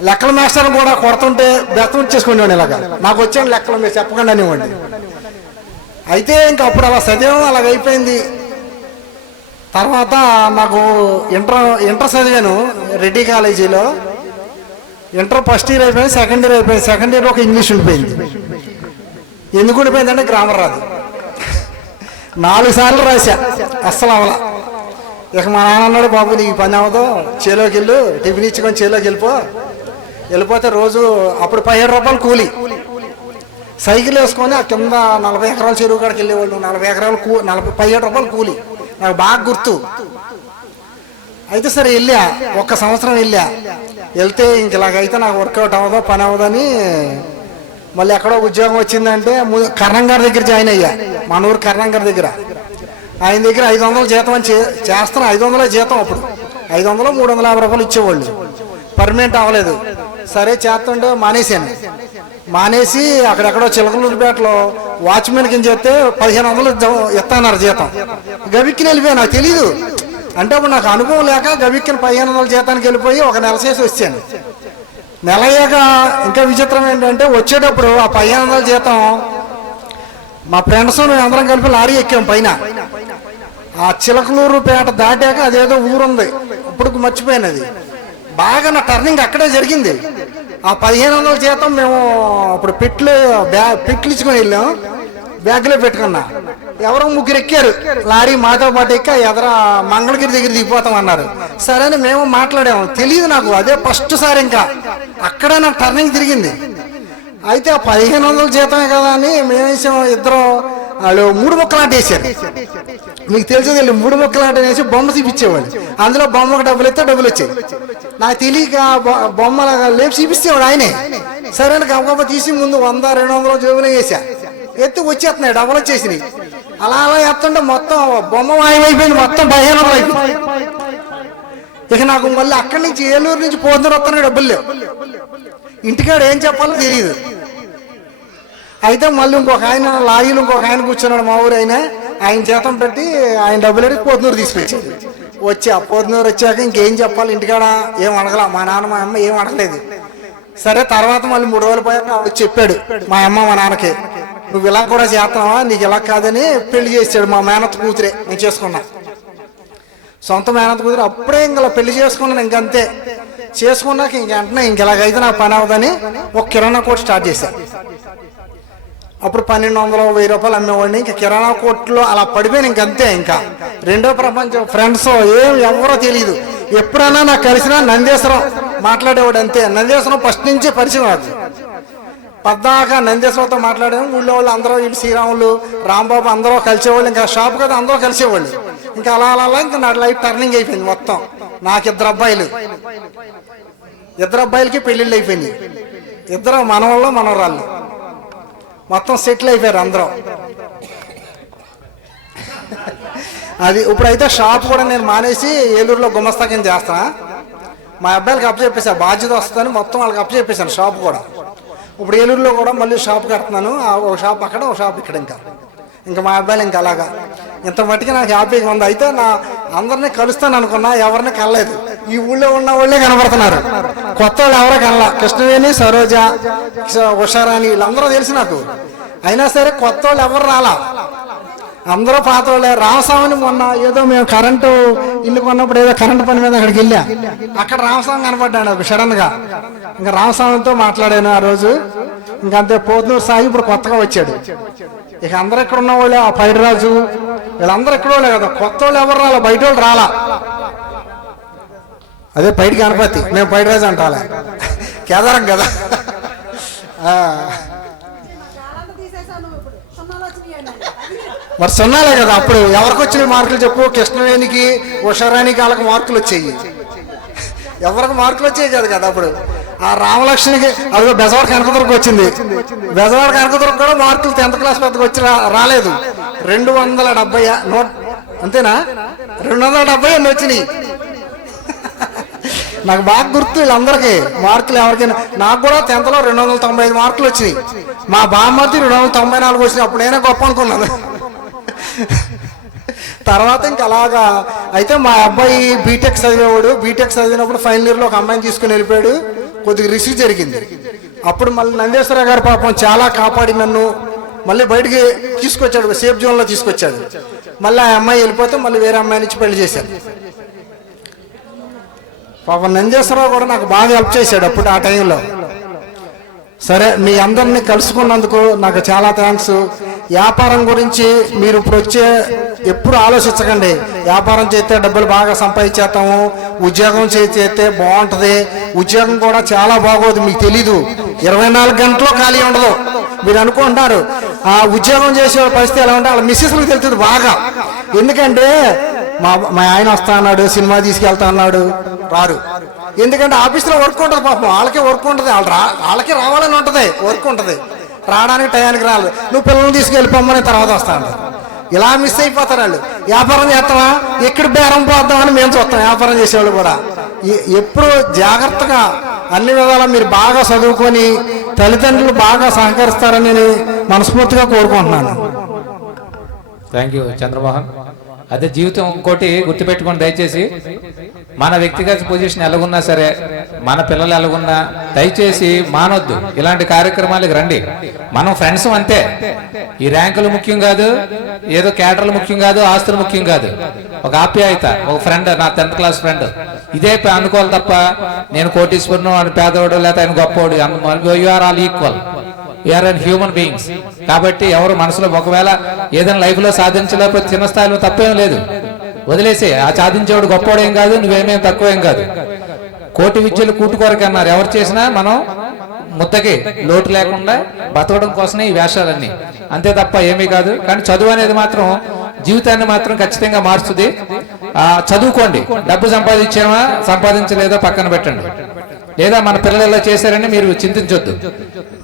లెక్కల మాస్టర్ని కూడా కొడుతుంటే బెత్తం ఇచ్చేసుకునేవాడిని. ఇలాగా నాకు వచ్చాను లెక్కలు మీరు చెప్పకుండా అనేవాడిని. అయితే ఇంకా అప్పుడు అలా చదివాం, అలాగైపోయింది. తర్వాత నాకు ఇంటర్ చదివాను రెడ్డి కాలేజీలో. ఇంటర్ ఫస్ట్ ఇయర్ అయిపోయింది, సెకండ్ ఇయర్ అయిపోయింది. సెకండ్ ఇయర్ ఒక ఇంగ్లీష్ ఉండిపోయింది. ఎందుకు ఉండిపోయిందంటే గ్రామర్ రాదు. 4 సార్లు రాశా, అస్సలు అవలా. ఇక మా నాన్న అన్నాడు, బాబు నీకు పని అవ్వదు, చేలోకి వెళ్ళు, టిఫిన్ ఇచ్చుకొని చేలోకి వెళ్ళిపోతే రోజు అప్పుడు 17 రూపాయలు కూలి. సైకిల్ వేసుకొని ఆ కింద 40 ఎకరాల చెరువు కాడికి వెళ్ళేవాళ్ళు. 40 ఎకరాలు 17 రూపాయలు కూలి. నాకు బాగా గుర్తు. అయితే సరే వెళ్ళా, 1 సంవత్సరం వెళ్తే ఇంక ఇలాగైతే నాకు వర్కౌట్ అవ్వదో పని అవ్వదని మళ్ళీ ఎక్కడో ఉద్యోగం వచ్చిందంటే కర్ణం గారి దగ్గర జాయిన్ అయ్యా. మన ఊరు కర్ణం గారి దగ్గర. ఆయన దగ్గర 500 జీతం అని చేస్తున్నా. 500 జీతం అప్పుడు. 500 350 రూపాయలు ఇచ్చేవాళ్ళు. పర్మనెంట్ అవ్వలేదు. సరే చేస్తుంటే మానేసి అక్కడెక్కడో చిలకలూరుపేటలో వాచ్మెన్ కింద చేస్తే 1500 ఇస్తాన్నారు జీతం. గవిక్కిని వెళ్ళిపోయా, నాకు తెలీదు. అంటే అప్పుడు నాకు అనుభవం లేక గవిక్కిని 1500 జీతానికి వెళ్ళిపోయి 1 నెల చేసి వచ్చాను. నెల అయ్యాక ఇంకా విచిత్రం ఏంటంటే వచ్చేటప్పుడు ఆ 1500 జీతం మా ఫ్రెండ్స్ మేము అందరం కలిపి లారీ ఎక్కాం పైన. ఆ చిలకలూరుపేట దాటాక అదేదో ఊరుంది, ఇప్పుడు మర్చిపోయినది. బాగా నా టర్నింగ్ అక్కడే జరిగింది. ఆ 1500 జీతం మేము అప్పుడు పెట్లు ఇచ్చుకొని వెళ్ళాం. బ్యాగ్లో పెట్టుకున్నా. ఎవరో 3 ఎక్కారు లారీ, మాతో పాటు ఎక్క ఎదర మంగళగిరి దగ్గర దిగిపోతాం అన్నారు. సరే అని మేము మాట్లాడాము. తెలియదు నాకు, అదే ఫస్ట్ సారి. ఇంకా అక్కడే నాకు టర్నింగ్ తిరిగింది. అయితే ఆ 1500 జీతమే కదా అని మేమేసాం. ఇద్దరు వాళ్ళు 3 ముక్కలాట వేసారు. మీకు తెలిసేది 3 ముక్కలాట వేసి బొమ్మ చూపించేవాళ్ళు. అందులో బొమ్మకు డబ్బులు ఇస్తే డబ్బులు వచ్చాయి. నాకు తెలియక బొమ్మల లేపు చూపిస్తేవాడు ఆయనే. సరే అని గబగబా తీసి ముందు 100 200 జోబులు వేసా. ఎత్తి వచ్చేస్తున్నాయి, డబ్బులు వచ్చేసినాయి. అలా ఎత్తుంటే మొత్తం బొమ్మ మాయమైపోయింది. మొత్తం 1500 అయిపోయింది. ఇక నాకు మళ్ళీ అక్కడి నుంచి ఏలూరు నుంచి పోతున్నారు వస్తున్నాయి, డబ్బులు లేవు. ఇంటికాడ ఏం చెప్పాలో తెలియదు. అయితే మళ్ళీ ఇంకొక ఆయన లారీలు ఇంకొక ఆయన కూర్చున్నాడు, మా ఊరు ఆయన జీతం పెట్టి ఆయన డబ్బులు అడిగి పోతున్నూరు తీసుకొచ్చాడు. ఆ పోతున్నూరు వచ్చాక ఇంకేం చెప్పాలి, ఇంటికాడ ఏం అడగల. మా నాన్న మా అమ్మ ఏం అడగలేదు. సరే తర్వాత మళ్ళీ 3 రోజులు పోయాక వచ్చి చెప్పాడు మా అమ్మ మా నాన్నకి, నువ్వు ఇలా కూడా చేస్తున్నావా, నీకు ఇలా కాదని పెళ్లి చేసాడు. మా మేనత్ కూతురే నేను చేసుకున్నా, సొంత మేనత్ కూతురు. అప్పుడే ఇంకా పెళ్లి చేసుకున్నాను. ఇంకంతే చేసుకున్నాక వెంటనే ఇంకెలాగైతే నాకు పని అవ్వదని ఒక కిరాణా కొట్టు స్టార్ట్ చేశాను. అప్పుడు 1200 1000 రూపాయలు అమ్మేవాడిని. ఇంకా కిరాణా కొట్లో అలా పడిపోయాను. ఇంకంతే. ఇంకా రెండో ప్రపంచం, ఫ్రెండ్స్ ఎవరో తెలియదు. ఎప్పుడైనా నాకు కలిసినా నందేశ్వరం మాట్లాడేవాడు, అంతే. నందేశ్వరం ఫస్ట్ నుంచే పరిచయం. అది పద్దాకా నందేశ్వరంతో మాట్లాడాము. ఊళ్ళో వాళ్ళు అందరూ, వీళ్ళు శ్రీరాములు రాంబాబు అందరూ కలిసేవాళ్ళు. ఇంకా షాప్ కదా అందరూ కలిసేవాళ్ళు. ఇంకా అలా ఇంకా నా లైఫ్ టర్నింగ్ అయిపోయింది మొత్తం. నాకు 2 అబ్బాయిలు, 2 అబ్బాయిలకి పెళ్ళిళ్ళు అయిపోయింది. 2 మనవాళ్ళు మనవరాళ్ళు మొత్తం సెటిల్ అయిపోయారు అందరూ. అది ఇప్పుడైతే షాప్ కూడా నేను మానేసి ఏలూరులో గుమస్తా కింద చేస్తా. మా అబ్బాయిలకి అప్పచెప్పేసాను, బాధ్యత వస్తుందని మొత్తం వాళ్ళకి అప్పచెప్పేశాను షాప్ కూడా. ఇప్పుడు ఏలూరులో కూడా మళ్ళీ షాప్ కడుతున్నాను. ఒక షాప్ అక్కడ, ఒక షాప్ ఇక్కడ. ఇంకా మా అబ్బాయిలు ఇంకా అలాగా. ఇంత మట్టికి నాకు హ్యాపీగా ఉంది. అయితే అందరినీ కలుస్తాను అనుకున్నా, ఎవరిని కలలేదు. ఈ ఊళ్ళో ఉన్న వాళ్ళే కనబడుతున్నారు, కొత్త వాళ్ళు ఎవరో కనలా. కృష్ణవేణి, సరోజ, ఉషారాణి వీళ్ళందరూ తెలుసు నాకు. అయినా సరే కొత్త వాళ్ళు ఎవరు రాలా, అందరూ పాత వాళ్ళే. రామస్వామిని మొన్న ఏదో మేము కరెంటు ఇల్లు కొన్నప్పుడు ఏదో కరెంటు పని మీద అక్కడికి వెళ్ళా. అక్కడ రామస్వామి కనపడ్డాడు ఒక సడన్ గా. ఇంకా రామస్వామితో మాట్లాడాను ఆ రోజు. ఇంకంతే. పోతున్నూరు సాయి ఇప్పుడు కొత్తగా వచ్చాడు. ఇక అందరు ఎక్కడ ఉన్న వాళ్ళే, ఆ పైడిరాజు వీళ్ళందరూ ఎక్కడ వాళ్ళే కదా. కొత్త వాళ్ళు ఎవరు రాలా, బయట వాళ్ళు రాలా. అదే పైడి గణపతి, మేము పైడిరాజు అంటాలే, కేదారం కదా. మరి సున్నాలే కదా. అప్పుడు ఎవరికి వచ్చిన మార్కులు చెప్పు. కృష్ణవేణికి, ఉషారాణికి వాళ్ళకి మార్కులు వచ్చాయి. ఎవరికి మార్కులు వచ్చాయి కదా అప్పుడు. ఆ రామలక్ష్మికి అదిగో బెజవాడ కనకదుర్గకు వచ్చింది. బెజవాడ కనకదుర్గ కూడా మార్కులు 10th క్లాస్ పెద్దకు వచ్చి రాలేదు. 270 అంతేనా, 270 అన్ని వచ్చినాయి. నాకు బాగా గుర్తు వీళ్ళందరికీ మార్కులు. ఎవరికైనా నాకు కూడా 10th లో 295 మార్కులు వచ్చినాయి. మా బామ్మర్ది 294 వచ్చినాయి. అప్పుడు నేనే గొప్ప అనుకున్నాను. తర్వాత ఇంకా అలాగా. అయితే మా అబ్బాయి బీటెక్ చదివేవాడు. బీటెక్ చదివినప్పుడు ఫైనల్ ఇయర్లో ఒక అమ్మాయిని తీసుకుని వెళ్ళిపోయాడు. కొద్దిగా రిస్క్ జరిగింది. అప్పుడు మళ్ళీ నందేశ్వర గారు పాపం చాలా కాపాడి నన్ను మళ్ళీ బయటికి తీసుకొచ్చాడు, సేఫ్ జోన్లో తీసుకొచ్చాడు. మళ్ళీ ఆ అమ్మాయి వెళ్ళిపోతే మళ్ళీ వేరే అమ్మాయి నుంచి పెళ్లి చేశాడు. పాపం నందేశ్వరరావు కూడా నాకు బాగా హెల్ప్ చేశాడు అప్పుడు ఆ టైంలో. సరే, మీ అందరినీ కలుసుకున్నందుకు నాకు చాలా థ్యాంక్స్. వ్యాపారం గురించి మీరు ఇప్పుడు ఎప్పుడు ఆలోచించకండి. వ్యాపారం చేస్తే డబ్బులు బాగా సంపాదించేస్తాము, ఉద్యోగం చేస్తే బాగుంటుంది. ఉద్యోగం కూడా చాలా బాగోదు, మీకు తెలీదు. 24 గంటలు ఖాళీ ఉండదు. మీరు అనుకుంటారు ఆ ఉద్యోగం చేసే పరిస్థితి ఎలా ఉంటే వాళ్ళ మిస్సెస్లకు తెలుస్తుంది బాగా. ఎందుకంటే మా ఆయన వస్తా అన్నాడు, సినిమా తీసుకెళ్తా అన్నాడు, రారు. ఎందుకంటే ఆఫీస్లో వర్క్ ఉంటుంది, పాపం వాళ్ళకే వర్క్ ఉంటుంది, వాళ్ళకి రావాలని ఉంటుంది, వర్క్ ఉంటుంది, రావడానికి టయానికి రాలేదు. నువ్వు పిల్లల్ని తీసుకెళ్ళిపోమ్మని తర్వాత వస్తాను. ఇలా మిస్ అయిపోతారు వాళ్ళు. వ్యాపారం చేస్తావా, ఎక్కడ బేరం పోద్దామని మేము చూస్తాం. వ్యాపారం చేసేవాళ్ళు కూడా ఎప్పుడు జాగ్రత్తగా అన్ని విధాలా మీరు బాగా చదువుకొని తల్లిదండ్రులు బాగా సహకరిస్తారని నేను మనస్ఫూర్తిగా కోరుకుంటున్నాను. Thank you Chandramohan. అదే జీవితం ఇంకోటి గుర్తుపెట్టుకోండి దయచేసి, మన వ్యక్తిగత పొజిషన్ ఎలాగున్నా సరే, మన పిల్లలు ఎలాగున్నా దయచేసి మానొద్దు. ఇలాంటి కార్యక్రమాలకు రండి. మనం ఫ్రెండ్స్ అంతే. ఈ ర్యాంకులు ముఖ్యం కాదు, ఏదో క్యాడర్లు ముఖ్యం కాదు, ఆస్తులు ముఖ్యం కాదు. ఒక ఆప్యాయత, ఒక ఫ్రెండ్, నా 10th క్లాస్ ఫ్రెండ్, ఇదే అనుకోవాలి తప్ప నేను కోటీశ్వరును అని పేదవాడు లేకపోతే ఆయన గొప్పవాడు. You are all equal, you are and human beings. కాబట్టి ఎవరు మనసులో ఒకవేళ ఏదైనా లైఫ్లో సాధించలేకపోతే చిన్న స్థాయిలో తప్పేం లేదు, వదిలేసే. ఆ సాధించేవాడు గొప్పవాడు ఏం కాదు, నువ్వేమేం తక్కువేం కాదు. కోటి విద్యలు కూటుకొరకే అన్నారు. ఎవరు చేసినా మనం ముద్దకి లోటు లేకుండా బతకడం కోసమే ఈ వేషాలన్నీ, అంతే తప్ప ఏమీ కాదు. కానీ చదువు అనేది మాత్రం జీవితాన్ని మాత్రం ఖచ్చితంగా మారుస్తుంది. చదువుకోండి. డబ్బు సంపాదించామా సంపాదించలేదో పక్కన పెట్టండి. లేదా మన పిల్లలు ఎలా చేశారని మీరు చింతించొద్దు.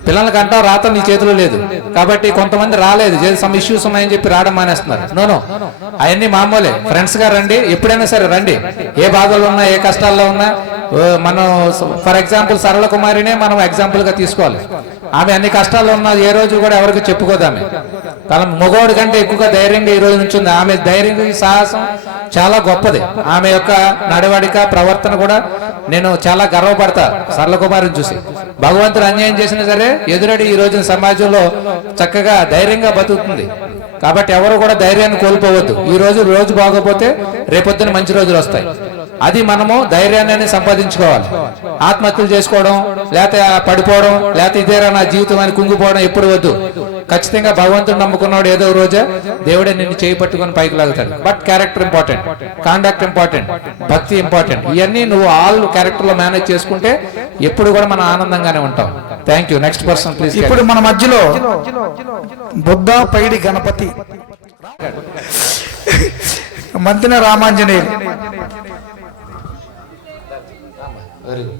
పిల్లలకి అంటావు రాత నీ చేతిలో లేదు. కాబట్టి కొంతమంది రాలేదు, సమ్ ఇష్యూస్ ఉన్నాయని చెప్పి రావడం మానేస్తున్నారు. నో, అవన్నీ మామూలే. ఫ్రెండ్స్ గా రండి, ఎప్పుడైనా సరే రండి. ఏ బాధలు ఉన్నా, ఏ కష్టాల్లో ఉన్నా. మనం ఫర్ ఎగ్జాంపుల్ సరళ కుమారినే మనం ఎగ్జాంపుల్ గా తీసుకోవాలి. ఆమె అన్ని కష్టాల్లో ఉన్నా ఏ రోజు కూడా ఎవరికి చెప్పుకోదు. ఆమె తన మగవాడి కంటే ఎక్కువగా ధైర్యంగా ఈ రోజు నుంచి ఉంది. ఆమె ధైర్యం, సాహసం చాలా గొప్పది. ఆమె యొక్క నడవడిక, ప్రవర్తన కూడా నేను చాలా గర్వపడతా సరళ కుమారిని చూసి. భగవంతుడు అన్యాయం చేసినా సరే ఎదురడి ఈ రోజున సమాజంలో చక్కగా ధైర్యంగా బతుకుతుంది. కాబట్టి ఎవరు కూడా ధైర్యాన్ని కోల్పోవద్దు. ఈ రోజు బాగోపోతే రేపొద్దున మంచి రోజులు వస్తాయి. అది మనము ధైర్యాన్ని సంపాదించుకోవాలి. ఆత్మహత్యలు చేసుకోవడం, లేకపోతే పడిపోవడం, లేకపోతే ఇదేరా నా జీవితం అని కుంగిపోవడం ఎప్పుడు వద్దు. ఖచ్చితంగా భగవంతుడు నమ్ముకున్నాడు, ఏదో రోజు దేవుడే నిన్ను చేయి పట్టుకొని పైకి లాగుతాడు. But character important, conduct important, భక్తి ఇంపార్టెంట్. ఇవన్నీ నువ్వు ఆల్ క్యారెక్టర్ లో మేనేజ్ చేసుకుంటే ఎప్పుడు కూడా మనం ఆనందంగానే ఉంటాం. Thank you. Next person please. ఇప్పుడు మన మధ్యలో Buddha Paidi Ganapathi Manthina Ramanjaneyulu. Very good.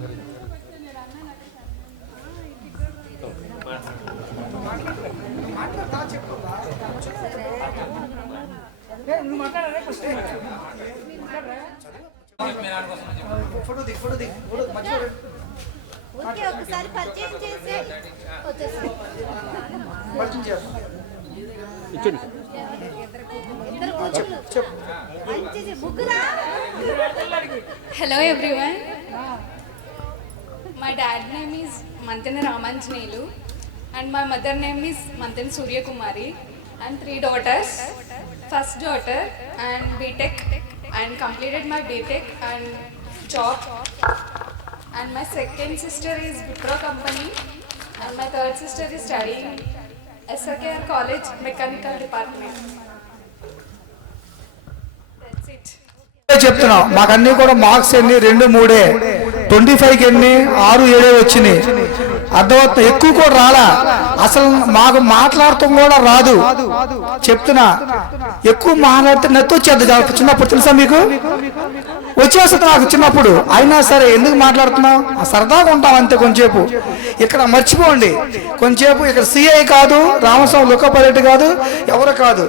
Okay, ఒకసారి పరిచయం చేసి వచ్చేసి Hello everyone. My dad name is Manthana Ramanjanelu and my mother name is Manthana Surya Kumari and 3 daughters. First daughter and BTech and completed my BTech and job. And my second sister is Wipro company and my third sister is studying SRKR College Mechanical Department. That's it. చెప్తున్నా, మాకు అన్ని కూడా marks ఎన్ని 2, 3 25కి ఎన్ని 6, 7 వచ్చినాయి. అర్థమవుతుంది. ఎక్కువ కూడా రాలా. అసలు మాకు మాట్లాడటం కూడా రాదు. చెప్తున్నా, ఎక్కువ మాట్లాడితే నెత్తి వచ్చేది. చిన్నప్పుడు తెలుసా మీకు? వచ్చేస్తుంది నాకు చిన్నప్పుడు. అయినా సరే ఎందుకు మాట్లాడుతున్నాం, సరదాగా ఉంటాం అంతే. కొంచెంసేపు ఇక్కడ మర్చిపోండి. కొంచెంసేపు ఇక్కడ సిఐ కాదు, రామస్వామి లుక్కపరెడ్డి కాదు, ఎవరు కాదు.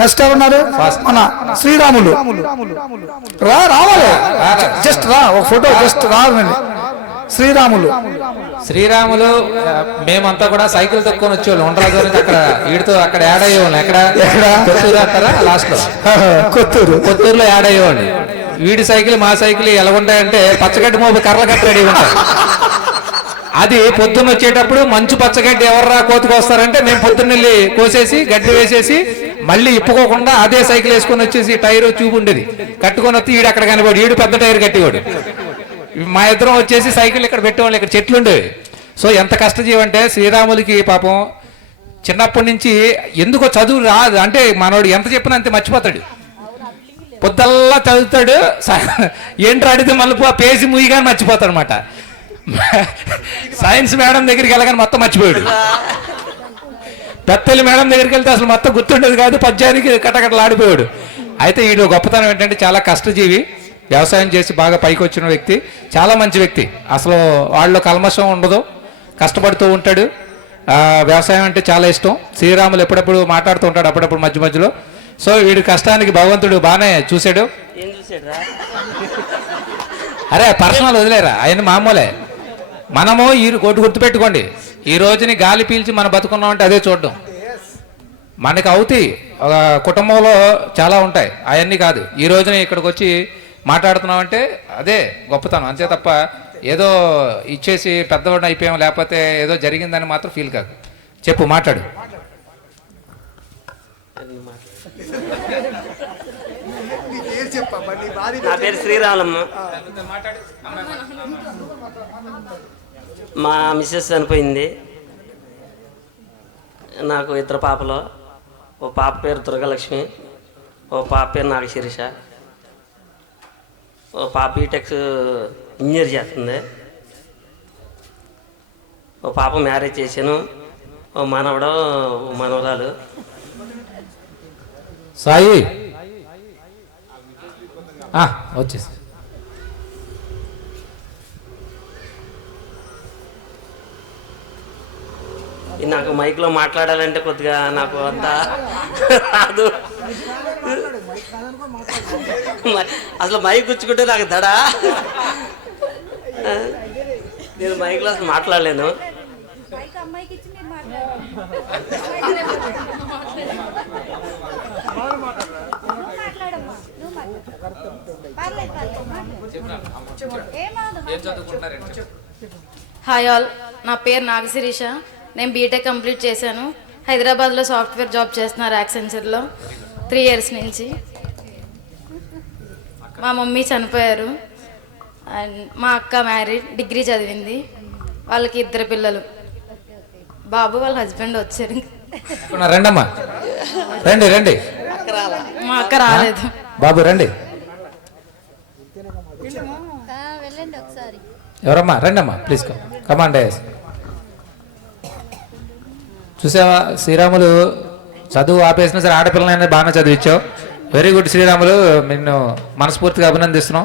నెక్స్ట్ ఎవరున్నారు? మన శ్రీరాములు. రావాలి, జస్ట్ రా, ఒక ఫోటో జస్ట్ రావాలండి. శ్రీరాములు మేమంతా కూడా సైకిల్ తొక్కుని వచ్చేవాళ్ళు. ఉండరాజు అక్కడ వీడితో అక్కడ యాడ్ అయ్యేవాళ్ళు. ఎక్కడ కొత్తూరు అంటారా, లాస్ట్ లో కొత్తూరులో యాడ్ అయ్యేవాళ్ళు. వీడి సైకిల్ మా సైకిల్ ఎలా ఉంటాయంటే పచ్చగడ్డి మోపు కర్రలు కట్టి రెడీ ఉంటాయి. అది పొద్దున్న వచ్చేటప్పుడు మంచు పచ్చగడ్డి ఎవర్రా కోతుకు వస్తారంటే మేము పొద్దున్న వెళ్ళి కోసేసి గడ్డి వేసేసి మళ్ళీ ఇప్పుకోకుండా అదే సైకిల్ వేసుకొని వచ్చేసి టైరు చూపు ఉండేది కట్టుకొని వస్తే ఈడు అక్కడ కనిపోడు. ఈడు పెద్ద టైర్ కట్టేవాడు. మా ఇద్దరం వచ్చేసి సైకిల్ ఇక్కడ పెట్టేవాళ్ళు. ఇక్కడ చెట్లు ఉండేవి. సో ఎంత కష్టజీవి అంటే శ్రీరాములకి పాపం చిన్నప్పటి నుంచి ఎందుకో చదువు రాదు. అంటే మనోడు ఎంత చెప్పినా అంతే మర్చిపోతాడు. పొద్దుల్లా చదువుతాడు, ఏంట్రా అడిగితే మళ్ళీ పేజీ ముయ్యగానే మర్చిపోతాడు అనమాట. సైన్స్ మేడం దగ్గరికి వెళ్ళగానే మొత్తం మర్చిపోయాడు. పెద్దలి మేడం దగ్గరికి వెళ్తే అసలు మొత్తం గుర్తుండేది కాదు. పద్యానికి కటకటలు ఆడిపోయాడు. అయితే వీడు గొప్పతనం ఏంటంటే చాలా కష్టజీవి, వ్యవసాయం చేసి బాగా పైకి వచ్చిన వ్యక్తి, చాలా మంచి వ్యక్తి. అసలు వాళ్ళు కల్మషం ఉండదు, కష్టపడుతూ ఉంటాడు. వ్యవసాయం అంటే చాలా ఇష్టం. శ్రీరాములు ఎప్పుడప్పుడు మాట్లాడుతూ ఉంటాడు అప్పుడప్పుడు మధ్య మధ్యలో. సో వీడి కష్టానికి భగవంతుడు బాగానే చూశాడు. అరే పర్సనల్ వదిలేరా, ఆయన మామూలే. మనము ఈ గుర్తుపెట్టుకోండి, ఈ రోజుని గాలి పీల్చి మనం బతుకున్నామంటే అదే చూడడం. మనకి అవుతాయి ఒక కుటుంబంలో చాలా ఉంటాయి, అవన్నీ కాదు. ఈ రోజున ఇక్కడికి వచ్చి మాట్లాడుతున్నామంటే అదే గొప్పతనం, అంతే తప్ప ఏదో ఇచ్చేసి పెద్దవాడిని అయిపోయాం లేకపోతే ఏదో జరిగిందని మాత్రం ఫీల్ కాదు. చెప్పు, మాట్లాడు. నా పేరు శ్రీరామమ్మ. మా మిస్సెస్ చనిపోయింది. నాకు 2 పాపలు. ఓ పాప పేరు దుర్గలక్ష్మి, ఓ పాప పేరు నాగశిరీష. ఓ పాప బీటెక్ ఇంజనీర్ చేస్తుంది. ఓ పాప మ్యారేజ్ చేశాను. ఓ మనవడు మనవరాలు. సాయి వచ్చేసి నాకు మైక్లో మాట్లాడాలంటే కొద్దిగా నాకు అంత రాదు. అసలు మైక్ గుచ్చుకుంటే నాకు దడా. నేను మైక్లో అసలు మాట్లాడలేను. అమ్మాయికి ఇచ్చి మీరు మాట్లాడమ్మా, నువ్వు మాట్లాడు. హాయ్ ఆల్, నా పేరు నాగశిరీష. నేను బీటెక్ కంప్లీట్ చేశాను. హైదరాబాద్లో సాఫ్ట్వేర్ జాబ్ చేస్తున్నారు యాక్సెంచర్లో 3 years నుంచి. మా మమ్మీ చనిపోయారు అండ్ మా అక్క మ్యారీడ్, డిగ్రీ చదివింది. వాళ్ళకి 2 పిల్లలు. బాబు వాళ్ళ హస్బెండ్ వచ్చారు. రండమ్మా, రండి రండి. మా అక్క రాలేదు. బాబు రండి. వెళ్ళండి ఒకసారి. ఎవరమ్మా? రండమ్మా ప్లీజ్ కమాండ్. చూసావా, శ్రీరాములు చదువు ఆపేసినా సరే ఆడపిల్లలైనా బాగానే చదివించావు. వెరీ గుడ్ శ్రీరాములు, నిన్ను మనస్ఫూర్తిగా అభినందిస్తున్నాం.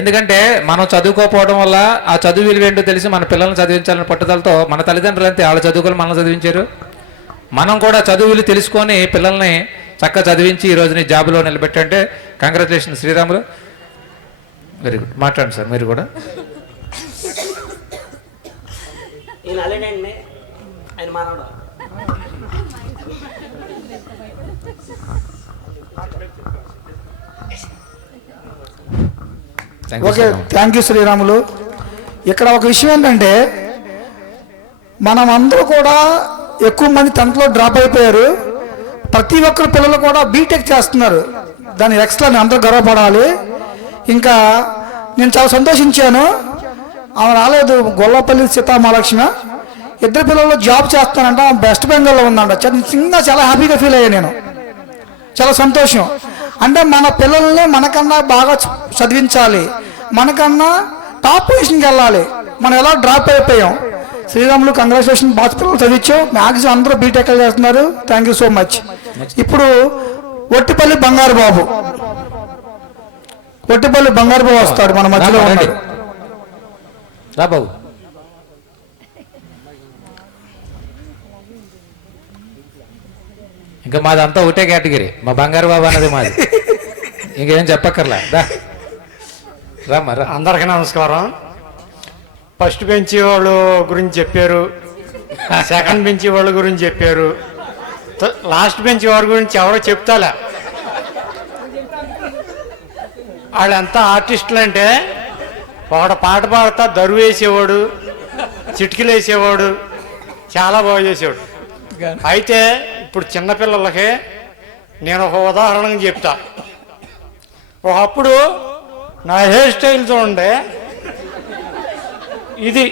ఎందుకంటే మనం చదువుకోకపోవడం వల్ల ఆ చదువు విలువేంటో తెలిసి మన పిల్లల్ని చదివించాలని పట్టుదలతో మన తల్లిదండ్రులు అంతే, వాళ్ళ చదువుకొని మనల్ని చదివించారు. మనం కూడా చదువులు తెలుసుకొని పిల్లల్ని చక్కగా చదివించి ఈ రోజుని జాబులో నిలబెట్టంటే కంగ్రాచులేషన్ శ్రీరాములు. Very good. మాట్లాడండి సార్ మీరు కూడా. ఈయన అల్లుడండి, ఆయన మనవడు. Okay, thank you Sriramulu. ఇక్కడ ఒక విషయం ఏంటంటే మనం అందరూ కూడా ఎక్కువ మంది 10th డ్రాప్ అయిపోయారు. ప్రతి ఒక్కరు పిల్లలు కూడా బీటెక్ చేస్తున్నారు. దాని ఎక్స్ట్రా అందరూ గర్వపడాలి. ఇంకా నేను చాలా సంతోషించాను. ఆమె రాలేదు, గొల్లపల్లి సీతామహాలక్ష్మి. 2 పిల్లలు జాబ్ చేస్తానంట, వెస్ట్ బెంగాల్లో ఉందంట. నిజంగా చాలా హ్యాపీగా ఫీల్ అయ్యాను నేను. చాలా సంతోషం. అంటే మన పిల్లల్ని మనకన్నా బాగా చదివించాలి, మనకన్నా టాప్ పొజిషన్కి వెళ్ళాలి. మనం ఎలా డ్రాప్ అయిపోయాం. శ్రీరాములు కంగ్రాచులేషన్, బాగా పిల్లలు చదివించాం. మ్యాక్సిమం అందరూ బీటెక్ చేస్తున్నారు. Thank you so much. ఇప్పుడు ఒట్టిపల్లి బంగారు బాబు, ఒట్టిపల్లి బంగారు బాబు వస్తాడు మన మధ్యలో ఉన్నాడు. రా బాబు. ఇంకా మాదంతా ఒకటే కేటగిరీ, మా బంగారు బాబు అన్నది మాది, ఇంకేం చెప్పక్కర్లా. రామ్మా రా. అందరికీ నమస్కారం. ఫస్ట్ బెంచ్ వాళ్ళు గురించి చెప్పారు, సెకండ్ బెంచ్ వాళ్ళ గురించి చెప్పారు, లాస్ట్ బెంచ్ వారి గురించి ఎవరో చెప్తాలే. వాళ్ళు ఎంత ఆర్టిస్టులు అంటే ఒకడు పాట పాడుతా దరువు వేసేవాడు, చిటికలు వేసేవాడు, చాలా బాగా చేసేవాడు. అయితే ఇప్పుడు చిన్నపిల్లలకి నేను ఒక ఉదాహరణగా చెప్తా. ఒకప్పుడు నా హెయిర్ స్టైల్ చూడండి, ఇది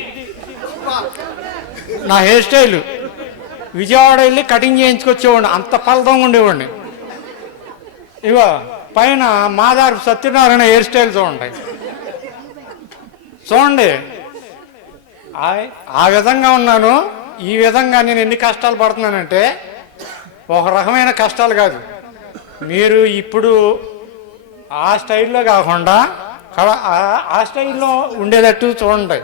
నా హెయిర్ స్టైల్. విజయవాడ వెళ్ళి కటింగ్ చేయించుకొచ్చేవాడిని, అంత ఫలితంగా ఉండేవాడిని. ఇగో పైన మాదారి సత్యనారాయణ హెయిర్ స్టైల్ చూడండి, చూడండి. ఆ విధంగా ఉన్నాను. ఈ విధంగా నేను ఎన్ని కష్టాలు పడుతున్నానంటే ఒక రకమైన కష్టాలు కాదు, మీరు ఇప్పుడు ఆ స్టైల్లో కాకుండా ఆ స్టైల్లో ఉండేటట్టు చూడండి,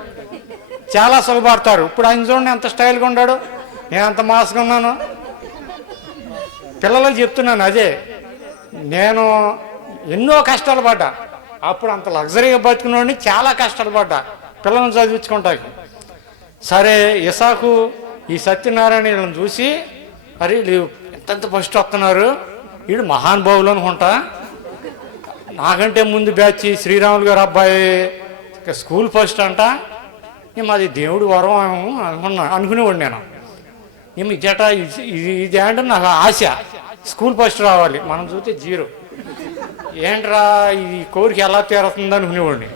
చాలా సుఖపడతారు. ఇప్పుడు ఆయన చూడండి ఎంత స్టైల్గా ఉన్నాడు, నేను అంత మాస్గా ఉన్నాను. పిల్లలకు చెప్తున్నాను అదే, నేను ఎన్నో కష్టాలు పడ్డా, అప్పుడు అంత లగ్జరీగా బతుకున్నోడిని చాలా కష్టాలు పడ్డా పిల్లల్ని చదివించుకుంటాకి. సరే ఇసాకు ఈ సత్యనారాయణ వీళ్ళని చూసి, అరే వీళ్ళు ఎంతెంత ఫస్ట్ వస్తున్నారు, వీడు మహానుభావులు అనుకుంటా. నాకంటే ముందు బ్యాచ్ శ్రీరాములు గారు అబ్బాయి స్కూల్ ఫస్ట్ అంట, మాది దేవుడు వరం అనుకునేవాడు నేను. జట ఇది అంటే నాకు ఆశ, స్కూల్ ఫస్ట్ రావాలి. మనం చూస్తే 0. ఏంట్రా ఇది కోరిక ఎలా తీరుతుంది అనుకునేవాడిని.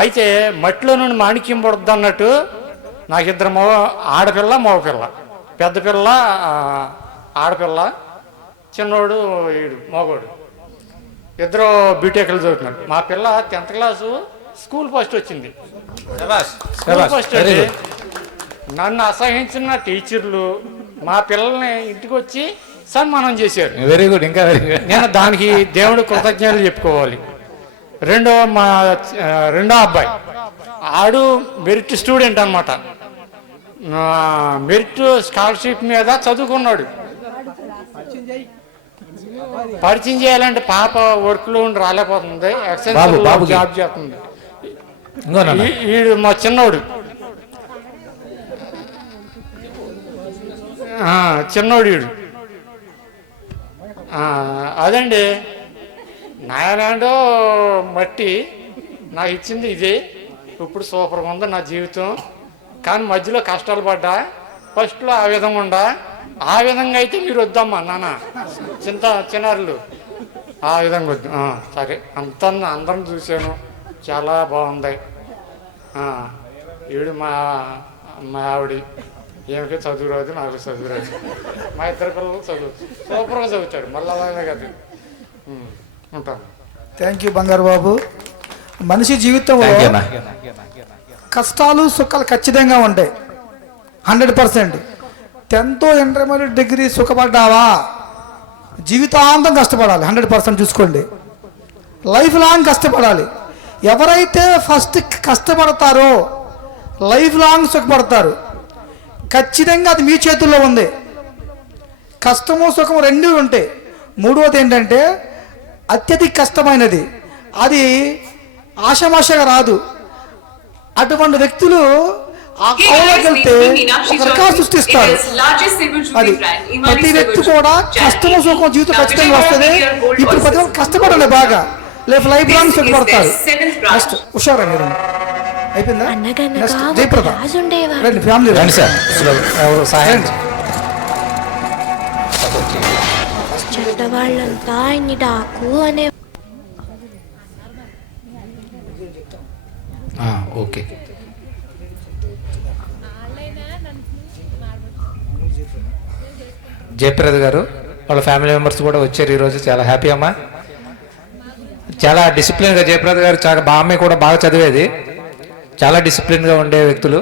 అయితే మట్టిలో నుండి మాణిక్యం పడుద్ది అన్నట్టు నాకు 2 ఆడపిల్ల మగపిల్ల, పెద్ద పిల్ల ఆడపిల్ల, చిన్నోడు వీడు మగోడు, 2 బీటెక్లు చదువుతున్నారు. మా పిల్ల 10th క్లాసు స్కూల్ ఫస్ట్ వచ్చింది. స్కూల్ ఫస్ట్ అంటే నన్ను అసహించిన టీచర్లు మా పిల్లల్ని ఇంటికి వచ్చి సన్మానం చేశారు. వెరీ గుడ్, ఇంకా వెరీ గుడ్. నేను దానికి దేవుడు కృతజ్ఞతలు చెప్పుకోవాలి. మా రెండో అబ్బాయి ఆడు మెరిట్ స్టూడెంట్ అనమాట, మెరిట్ స్కాలర్షిప్ మీద చదువుకున్నాడు. పరిచయం చేయాలంటే పాప వర్క్లో ఉండి రాలేకపోతుంది, ఎక్సెన్స్ జాబ్ చేస్తుంది. వీడు మా చిన్నోడు వీడు అదండి నాయనాడో మట్టి నాకు ఇచ్చింది ఇదే. ఇప్పుడు సూపర్గా ఉంది నా జీవితం. కానీ మధ్యలో కష్టాలు పడ్డా, ఫస్ట్లో ఆ విధంగా ఉండా. ఆ విధంగా అయితే మీరు వద్దమ్మా నాన్న చిన్నారులు, ఆ విధంగా వద్దు. సరే అందరం చూశాను, చాలా బాగుంది. వీడు మా ఆవిడ, ఏమిటి చదువు రాదు, నాకు చదువు రాదు. మా 2 పిల్లలు చదువు సూపర్గా చదువుతాడు, మళ్ళీ అలాగే కదా. ఉంటాను. థ్యాంక్ యూ బంగారు బాబు. మనిషి జీవితంలో కష్టాలు సుఖాలు ఖచ్చితంగా ఉంటాయి, 100%. 10th ఇంటర్మీడియట్ డిగ్రీ సుఖపడ్డావా, జీవితాంతం కష్టపడాలి, 100% చూసుకోండి. లైఫ్ లాంగ్ కష్టపడాలి. ఎవరైతే ఫస్ట్ కష్టపడతారో లైఫ్ లాంగ్ సుఖపడతారు. ఖచ్చితంగా అది మీ చేతుల్లో ఉంది. కష్టము సుఖము 2 ఉంటాయి. 3వది ఏంటంటే అత్యధిక కష్టమైనది, అది ఆషామాషగా రాదు. అటువంటి వ్యక్తులు ఆ కోవలోకి వెళ్తే ఒక రకాలు సృష్టిస్తారు. అది ప్రతి వ్యక్తి కూడా కష్టము సుఖం జీవితం ఖచ్చితంగా వస్తుంది. ఇప్పుడు ప్రతి ఒక్కరు కష్టపడాలి బాగా, లైఫ్ లాంగ్ సుఖపడతారు. నెక్స్ట్ హుషారా మీరు అయిపోయిందా? నెక్స్ట్ జయప్రద రండి, ఫ్యామిలీ రండి సార్. సహాయం చెడ్డవాళ్ళంతా ఇన్ని డాకు అనే. ఓకే, జయప్రద గారు వాళ్ళ ఫ్యామిలీ మెంబర్స్ కూడా వచ్చారు ఈరోజు. చాలా హ్యాపీ అమ్మా. చాలా డిసిప్లిన్గా జయప్రద గారు, చాలా అమ్మాయి కూడా బాగా చదివేది, చాలా డిసిప్లిన్గా ఉండే వ్యక్తులు.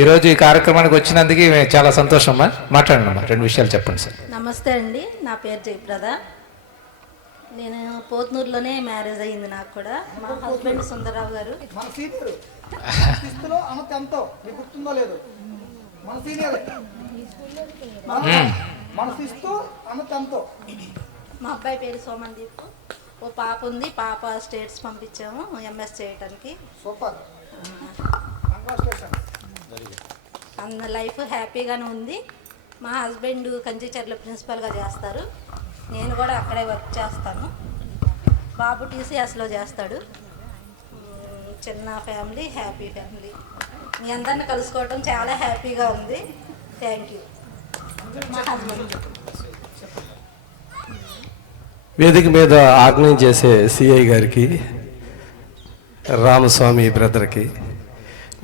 ఈరోజు ఈ కార్యక్రమానికి వచ్చినందుకు చాలా సంతోషం అమ్మా. మాట్లాడండి అమ్మా, 2 విషయాలు చెప్పండి సార్. నమస్తే అండి, నా పేరు జయప్రద. నేను పోత్నూరులోనే మ్యారేజ్ అయ్యింది నాకు కూడా. మా హస్బెండ్ సుందరరావు గారు. మా అబ్బాయి పేరు సోమన్దీప్. ఓ పాప ఉంది, పాప స్టేట్స్ పంపించాము ఎంఎస్ చేయటానికి. సూపర్, అన్న లైఫ్ హ్యాపీగానే ఉంది. మా హస్బెండ్ కంచిచర్ల ప్రిన్సిపల్గా చేస్తారు, నేను కూడా అక్కడే వర్క్ చేస్తాను. బాబు టీసీఎస్లో చేస్తాడు. చిన్న ఫ్యామిలీ, హ్యాపీ ఫ్యామిలీ. మీ అందరిని కలుసుకోవటం చాలా హ్యాపీగా ఉంది. Thank you. మా హస్బెండ్ వేదిక మీద ఆర్గనైజ్ చేసే సిఐ గారికి, రామస్వామి బ్రదర్కి,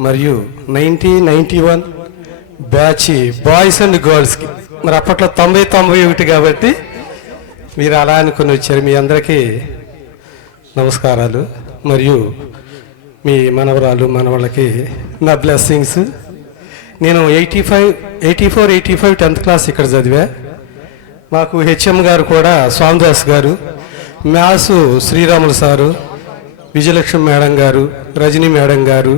మరియు 1991 బ్యాచ్ బాయ్స్ అండ్ గర్ల్స్కి, మరి అప్పట్లో 90-91 కాబట్టి మీరు అలా అనుకుని వచ్చారు. మీ అందరికీ నమస్కారాలు. మరియు మీ మనవరాలు మనవాళ్ళకి నా బ్లెస్సింగ్స్. నేను 84-85 10th క్లాస్ ఇక్కడ చదివా. మాకు హెచ్ఎం గారు కూడా స్వామిదాస్ గారు, maths Sriramulu sir, Vijayalakshmi madam గారు, రజనీ మేడం గారు,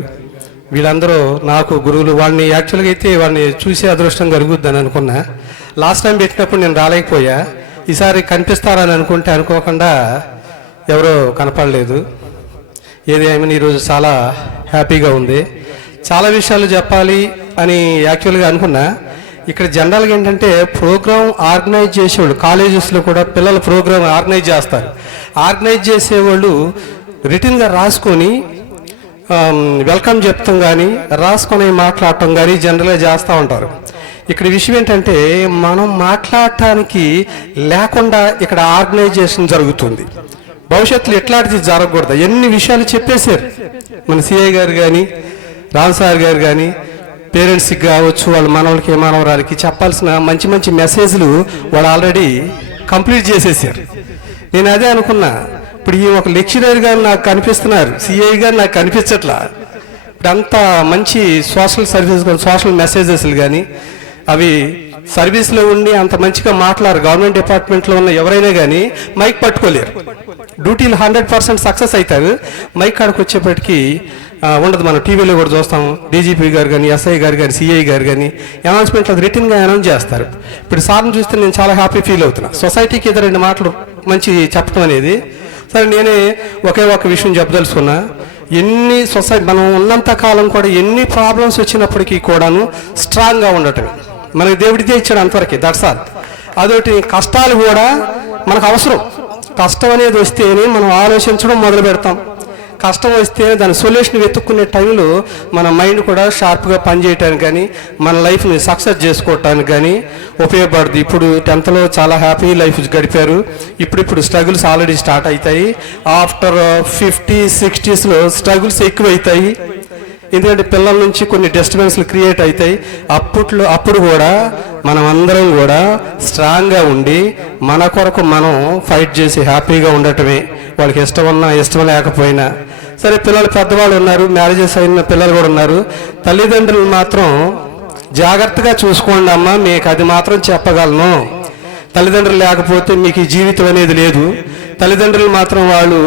వీళ్ళందరూ నాకు గురువులు. వాడిని యాక్చువల్గా అయితే వాడిని చూసే అదృష్టం కలుగుద్దని అనుకున్నా. లాస్ట్ టైం పెట్టినప్పుడు నేను రాలేకపోయా. ఈసారి కనిపిస్తారని అనుకుంటే అనుకోకుండా ఎవరో కనపడలేదు. ఏది ఏమైనా ఈరోజు చాలా హ్యాపీగా ఉంది. చాలా విషయాలు చెప్పాలి అని యాక్చువల్గా అనుకున్నా. ఇక్కడ జనరల్గా ఏంటంటే ప్రోగ్రామ్ ఆర్గనైజ్ చేసేవాళ్ళు కాలేజెస్లో కూడా పిల్లల ప్రోగ్రామ్ ఆర్గనైజ్ చేస్తారు. ఆర్గనైజ్ చేసేవాళ్ళు రిటర్న్గా రాసుకొని వెల్కమ్ చెప్తాం కానీ రాసుకొని మాట్లాడటం కానీ జనరల్గా చేస్తూ ఉంటారు. ఇక్కడ విషయం ఏంటంటే మనం మాట్లాడటానికి లేకుండా ఇక్కడ ఆర్గనైజేషన్ జరుగుతుంది. భవిష్యత్తులో ఎట్లాంటిది జరగకూడదు. ఎన్ని విషయాలు చెప్పేశారు మన సిఐ గారు కానీ, రామ్ సార్ గారు కానీ, పేరెంట్స్కి కావచ్చు, వాళ్ళ మనవలకి మనవరాలకి చెప్పాల్సిన మంచి మంచి మెసేజ్లు వాళ్ళు ఆల్రెడీ కంప్లీట్ చేసేసారు. నేను అదే అనుకున్నా, ఇప్పుడు ఈ ఒక లెక్చరర్ గారు నాకు కనిపిస్తున్నారు, సిఐ గారు నాకు కనిపించట్లా. ఇప్పుడు అంత మంచి సోషల్ సర్వీస్ సోషల్ మెసేజెస్లు కానీ అవి సర్వీస్లో ఉండి అంత మంచిగా మాట్లాడారు. గవర్నమెంట్ డిపార్ట్మెంట్లో ఉన్న ఎవరైనా కానీ మైక్ పట్టుకోలేరు. డ్యూటీలు 100% సక్సెస్ అవుతారు. మైక్ కాడికి వచ్చేప్పటికీ ఉండదు. మనం టీవీలో కూడా చూస్తాం. డీజీపీ గారు కానీ, ఎస్ఐ గారు కానీ, సిఐ గారు కానీ అనౌన్స్మెంట్ అది రిటర్న్గా అనౌన్స్ చేస్తారు. ఇప్పుడు సార్ని చూస్తే నేను చాలా హ్యాపీ ఫీల్ అవుతున్నా. సొసైటీకి ఏదో 2 మాటలు మంచి చెప్పడం అనేది. సరే, నేనే ఒకే ఒక విషయం చెప్పదలుచుకున్నా. ఎన్ని సొసైటీ మనం ఉన్నంత కాలం కూడా ఎన్ని ప్రాబ్లమ్స్ వచ్చినప్పటికీ కూడాను స్ట్రాంగ్గా ఉండటం మనకి దేవుడిదే ఇచ్చాడు అంతవరకే. That's all. అదొకటి కష్టాలు కూడా మనకు అవసరం. కష్టం అనేది వస్తేనే మనం ఆలోచించడం మొదలు పెడతాం. కష్టం వస్తే దాని సొల్యూషన్ వెతుక్కునే టైంలో మన మైండ్ కూడా షార్ప్గా పనిచేయటానికి కానీ మన లైఫ్ని సక్సెస్ చేసుకోవటానికి కానీ ఉపయోగపడుతుంది. ఇప్పుడు 10th చాలా హ్యాపీ లైఫ్ గడిపారు. ఇప్పుడు స్ట్రగుల్స్ ఆల్రెడీ స్టార్ట్ అవుతాయి. ఆఫ్టర్ 50s 60s స్ట్రగుల్స్ ఎక్కువైతాయి. ఎందుకంటే పిల్లల నుంచి కొన్ని డిస్టర్బెన్స్లు క్రియేట్ అవుతాయి. అప్పుడు కూడా మనం అందరం కూడా స్ట్రాంగ్గా ఉండి మన కొరకు మనం ఫైట్ చేసి హ్యాపీగా ఉండటమే. వాళ్ళకి ఇష్టం ఉన్నా ఇష్టం లేకపోయినా సరే. పిల్లలు పెద్దవాళ్ళు ఉన్నారు, మ్యారేజెస్ అయిన పిల్లలు కూడా ఉన్నారు. తల్లిదండ్రులు మాత్రం జాగ్రత్తగా చూసుకోండి అమ్మా, మీకు అది మాత్రం చెప్పగలను. తల్లిదండ్రులు లేకపోతే మీకు ఈ జీవితం అనేది లేదు. తల్లిదండ్రులు మాత్రం వాళ్ళు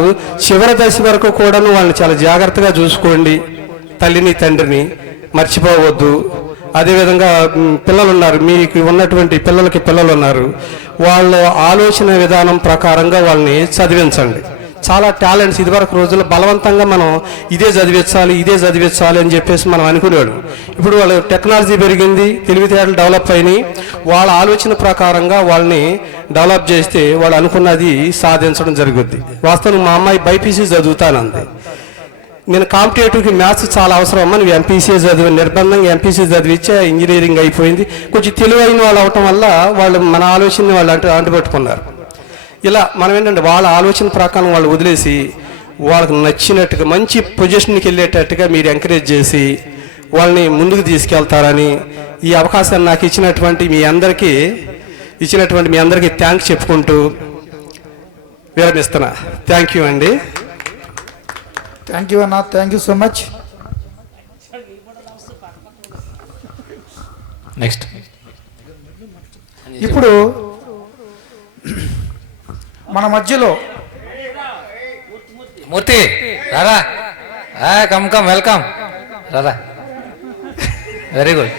చివరి దశ వరకు కూడాను వాళ్ళని చాలా జాగ్రత్తగా చూసుకోండి. తల్లిని తండ్రిని మర్చిపోవద్దు. అదేవిధంగా పిల్లలు ఉన్నారు, మీకు ఉన్నటువంటి పిల్లలు ఉన్నారు, వాళ్ళ ఆలోచన విధానం ప్రకారంగా వాళ్ళని చదివించండి. చాలా టాలెంట్స్ ఇదివరకు రోజుల్లో బలవంతంగా మనం ఇదే చదివించాలి అని చెప్పేసి మనం అనుకునేవాడు. ఇప్పుడు వాళ్ళ టెక్నాలజీ పెరిగింది, తెలివితేటలు డెవలప్ అయినాయి. వాళ్ళ ఆలోచన ప్రకారంగా వాళ్ళని డెవలప్ చేస్తే వాళ్ళు అనుకున్నది సాధించడం జరుగుద్ది. వాస్తవం మా అమ్మాయి బైపీసీ చదువుతానంది. నేను కాంపిటేటివ్కి మ్యాథ్స్ చాలా అవసరం అమ్మా, నువ్వు ఎంపీసీ చదివి నిర్బంధంగా ఎంపీసీ చదివిచ్చే ఇంజనీరింగ్ అయిపోయింది. కొంచెం తెలివైన వాళ్ళు అవటం వల్ల వాళ్ళు మన ఆలోచనని వాళ్ళు అంటుపట్టుకున్నారు. ఇలా మనం ఏంటంటే వాళ్ళ ఆలోచన ప్రకారం వాళ్ళు వదిలేసి వాళ్ళకి నచ్చినట్టుగా మంచి పొజిషన్కి వెళ్ళేటట్టుగా మీరు ఎంకరేజ్ చేసి వాళ్ళని ముందుకు తీసుకెళ్తారని ఈ అవకాశాన్ని నాకు ఇచ్చినటువంటి మీ అందరికీ థ్యాంక్స్ చెప్పుకుంటూ విరమిస్తున్నా. థ్యాంక్ యూ అండి. థ్యాంక్ యూ అన్న, thank you so much. Next ఇప్పుడు మన మధ్యలో మూర్తి రారా, కమ్ వెల్కమ్ రారా, వెరీ గుడ్.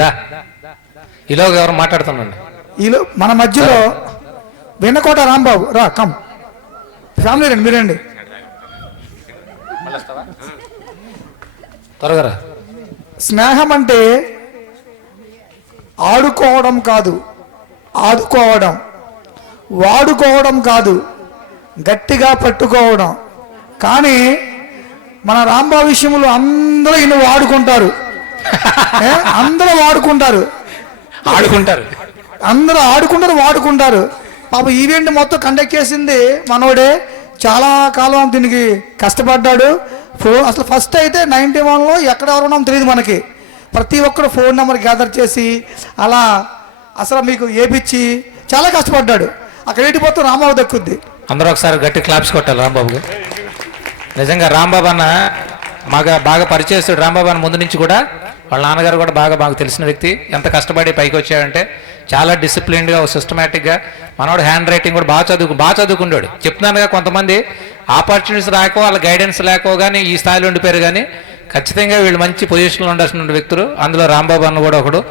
దా ఈలోగా ఎవరు మాట్లాడుతున్నాండి. మన మధ్యలో వెన్నకోట రాంబాబు రా, కమ్ ఫ్యామిలీ రండి, మీరండి త్వరగా. స్నేహం అంటే ఆడుకోవడం కాదు, ఆదుకోవడం, వాడుకోవడం కాదు, గట్టిగా పట్టుకోవడం. కానీ మన రాంబాబు విషయంలో అందరూ ఈయన వాడుకుంటారు. అందరూ వాడుకుంటారు. అందరూ వాడుకుంటారు. పాప ఈవెంట్ మొత్తం కండక్ట్ చేసింది మనోడే. చాలా కాలం దీనికి కష్టపడ్డాడు. అసలు ఫస్ట్ అయితే 91లో ఎక్కడ ఎవరు ఉన్నాం తెలియదు మనకి. ప్రతి ఒక్కరు ఫోన్ నెంబర్ గ్యాదర్ చేసి అలా అసలు మీకు ఏపిచ్చి చాలా కష్టపడ్డాడు. అక్కడ ఏంటి రాంబాబు దక్కుద్ది. అందరూ ఒకసారి గట్టి క్లాప్స్ కొట్టాలి రాంబాబు. నిజంగా రాంబాబు అన్న బాగా పరిచయస్తుడు. రాంబాబు అన్న ముందు నుంచి కూడా వాళ్ళ నాన్నగారు కూడా బాగా తెలిసిన వ్యక్తి. ఎంత కష్టపడి పైకి వచ్చాడంటే చాలా డిసిప్లిన్డ్గా, సిస్టమేటిక్గా. మనోడు హ్యాండ్ రైటింగ్ కూడా బాగా చదువుకున్నాడు. చెప్తున్నానుగా, కొంతమంది ఆపర్చునిటీస్ రాకో వాళ్ళ గైడెన్స్ లేకో కానీ ఈ స్థాయిలో ఉండిపోయారు. కానీ ఖచ్చితంగా వీళ్ళు మంచి పొజిషన్లో ఉండాల్సిన వ్యక్తులు. అందులో రాంబాబు అన్న కూడా ఒకడు.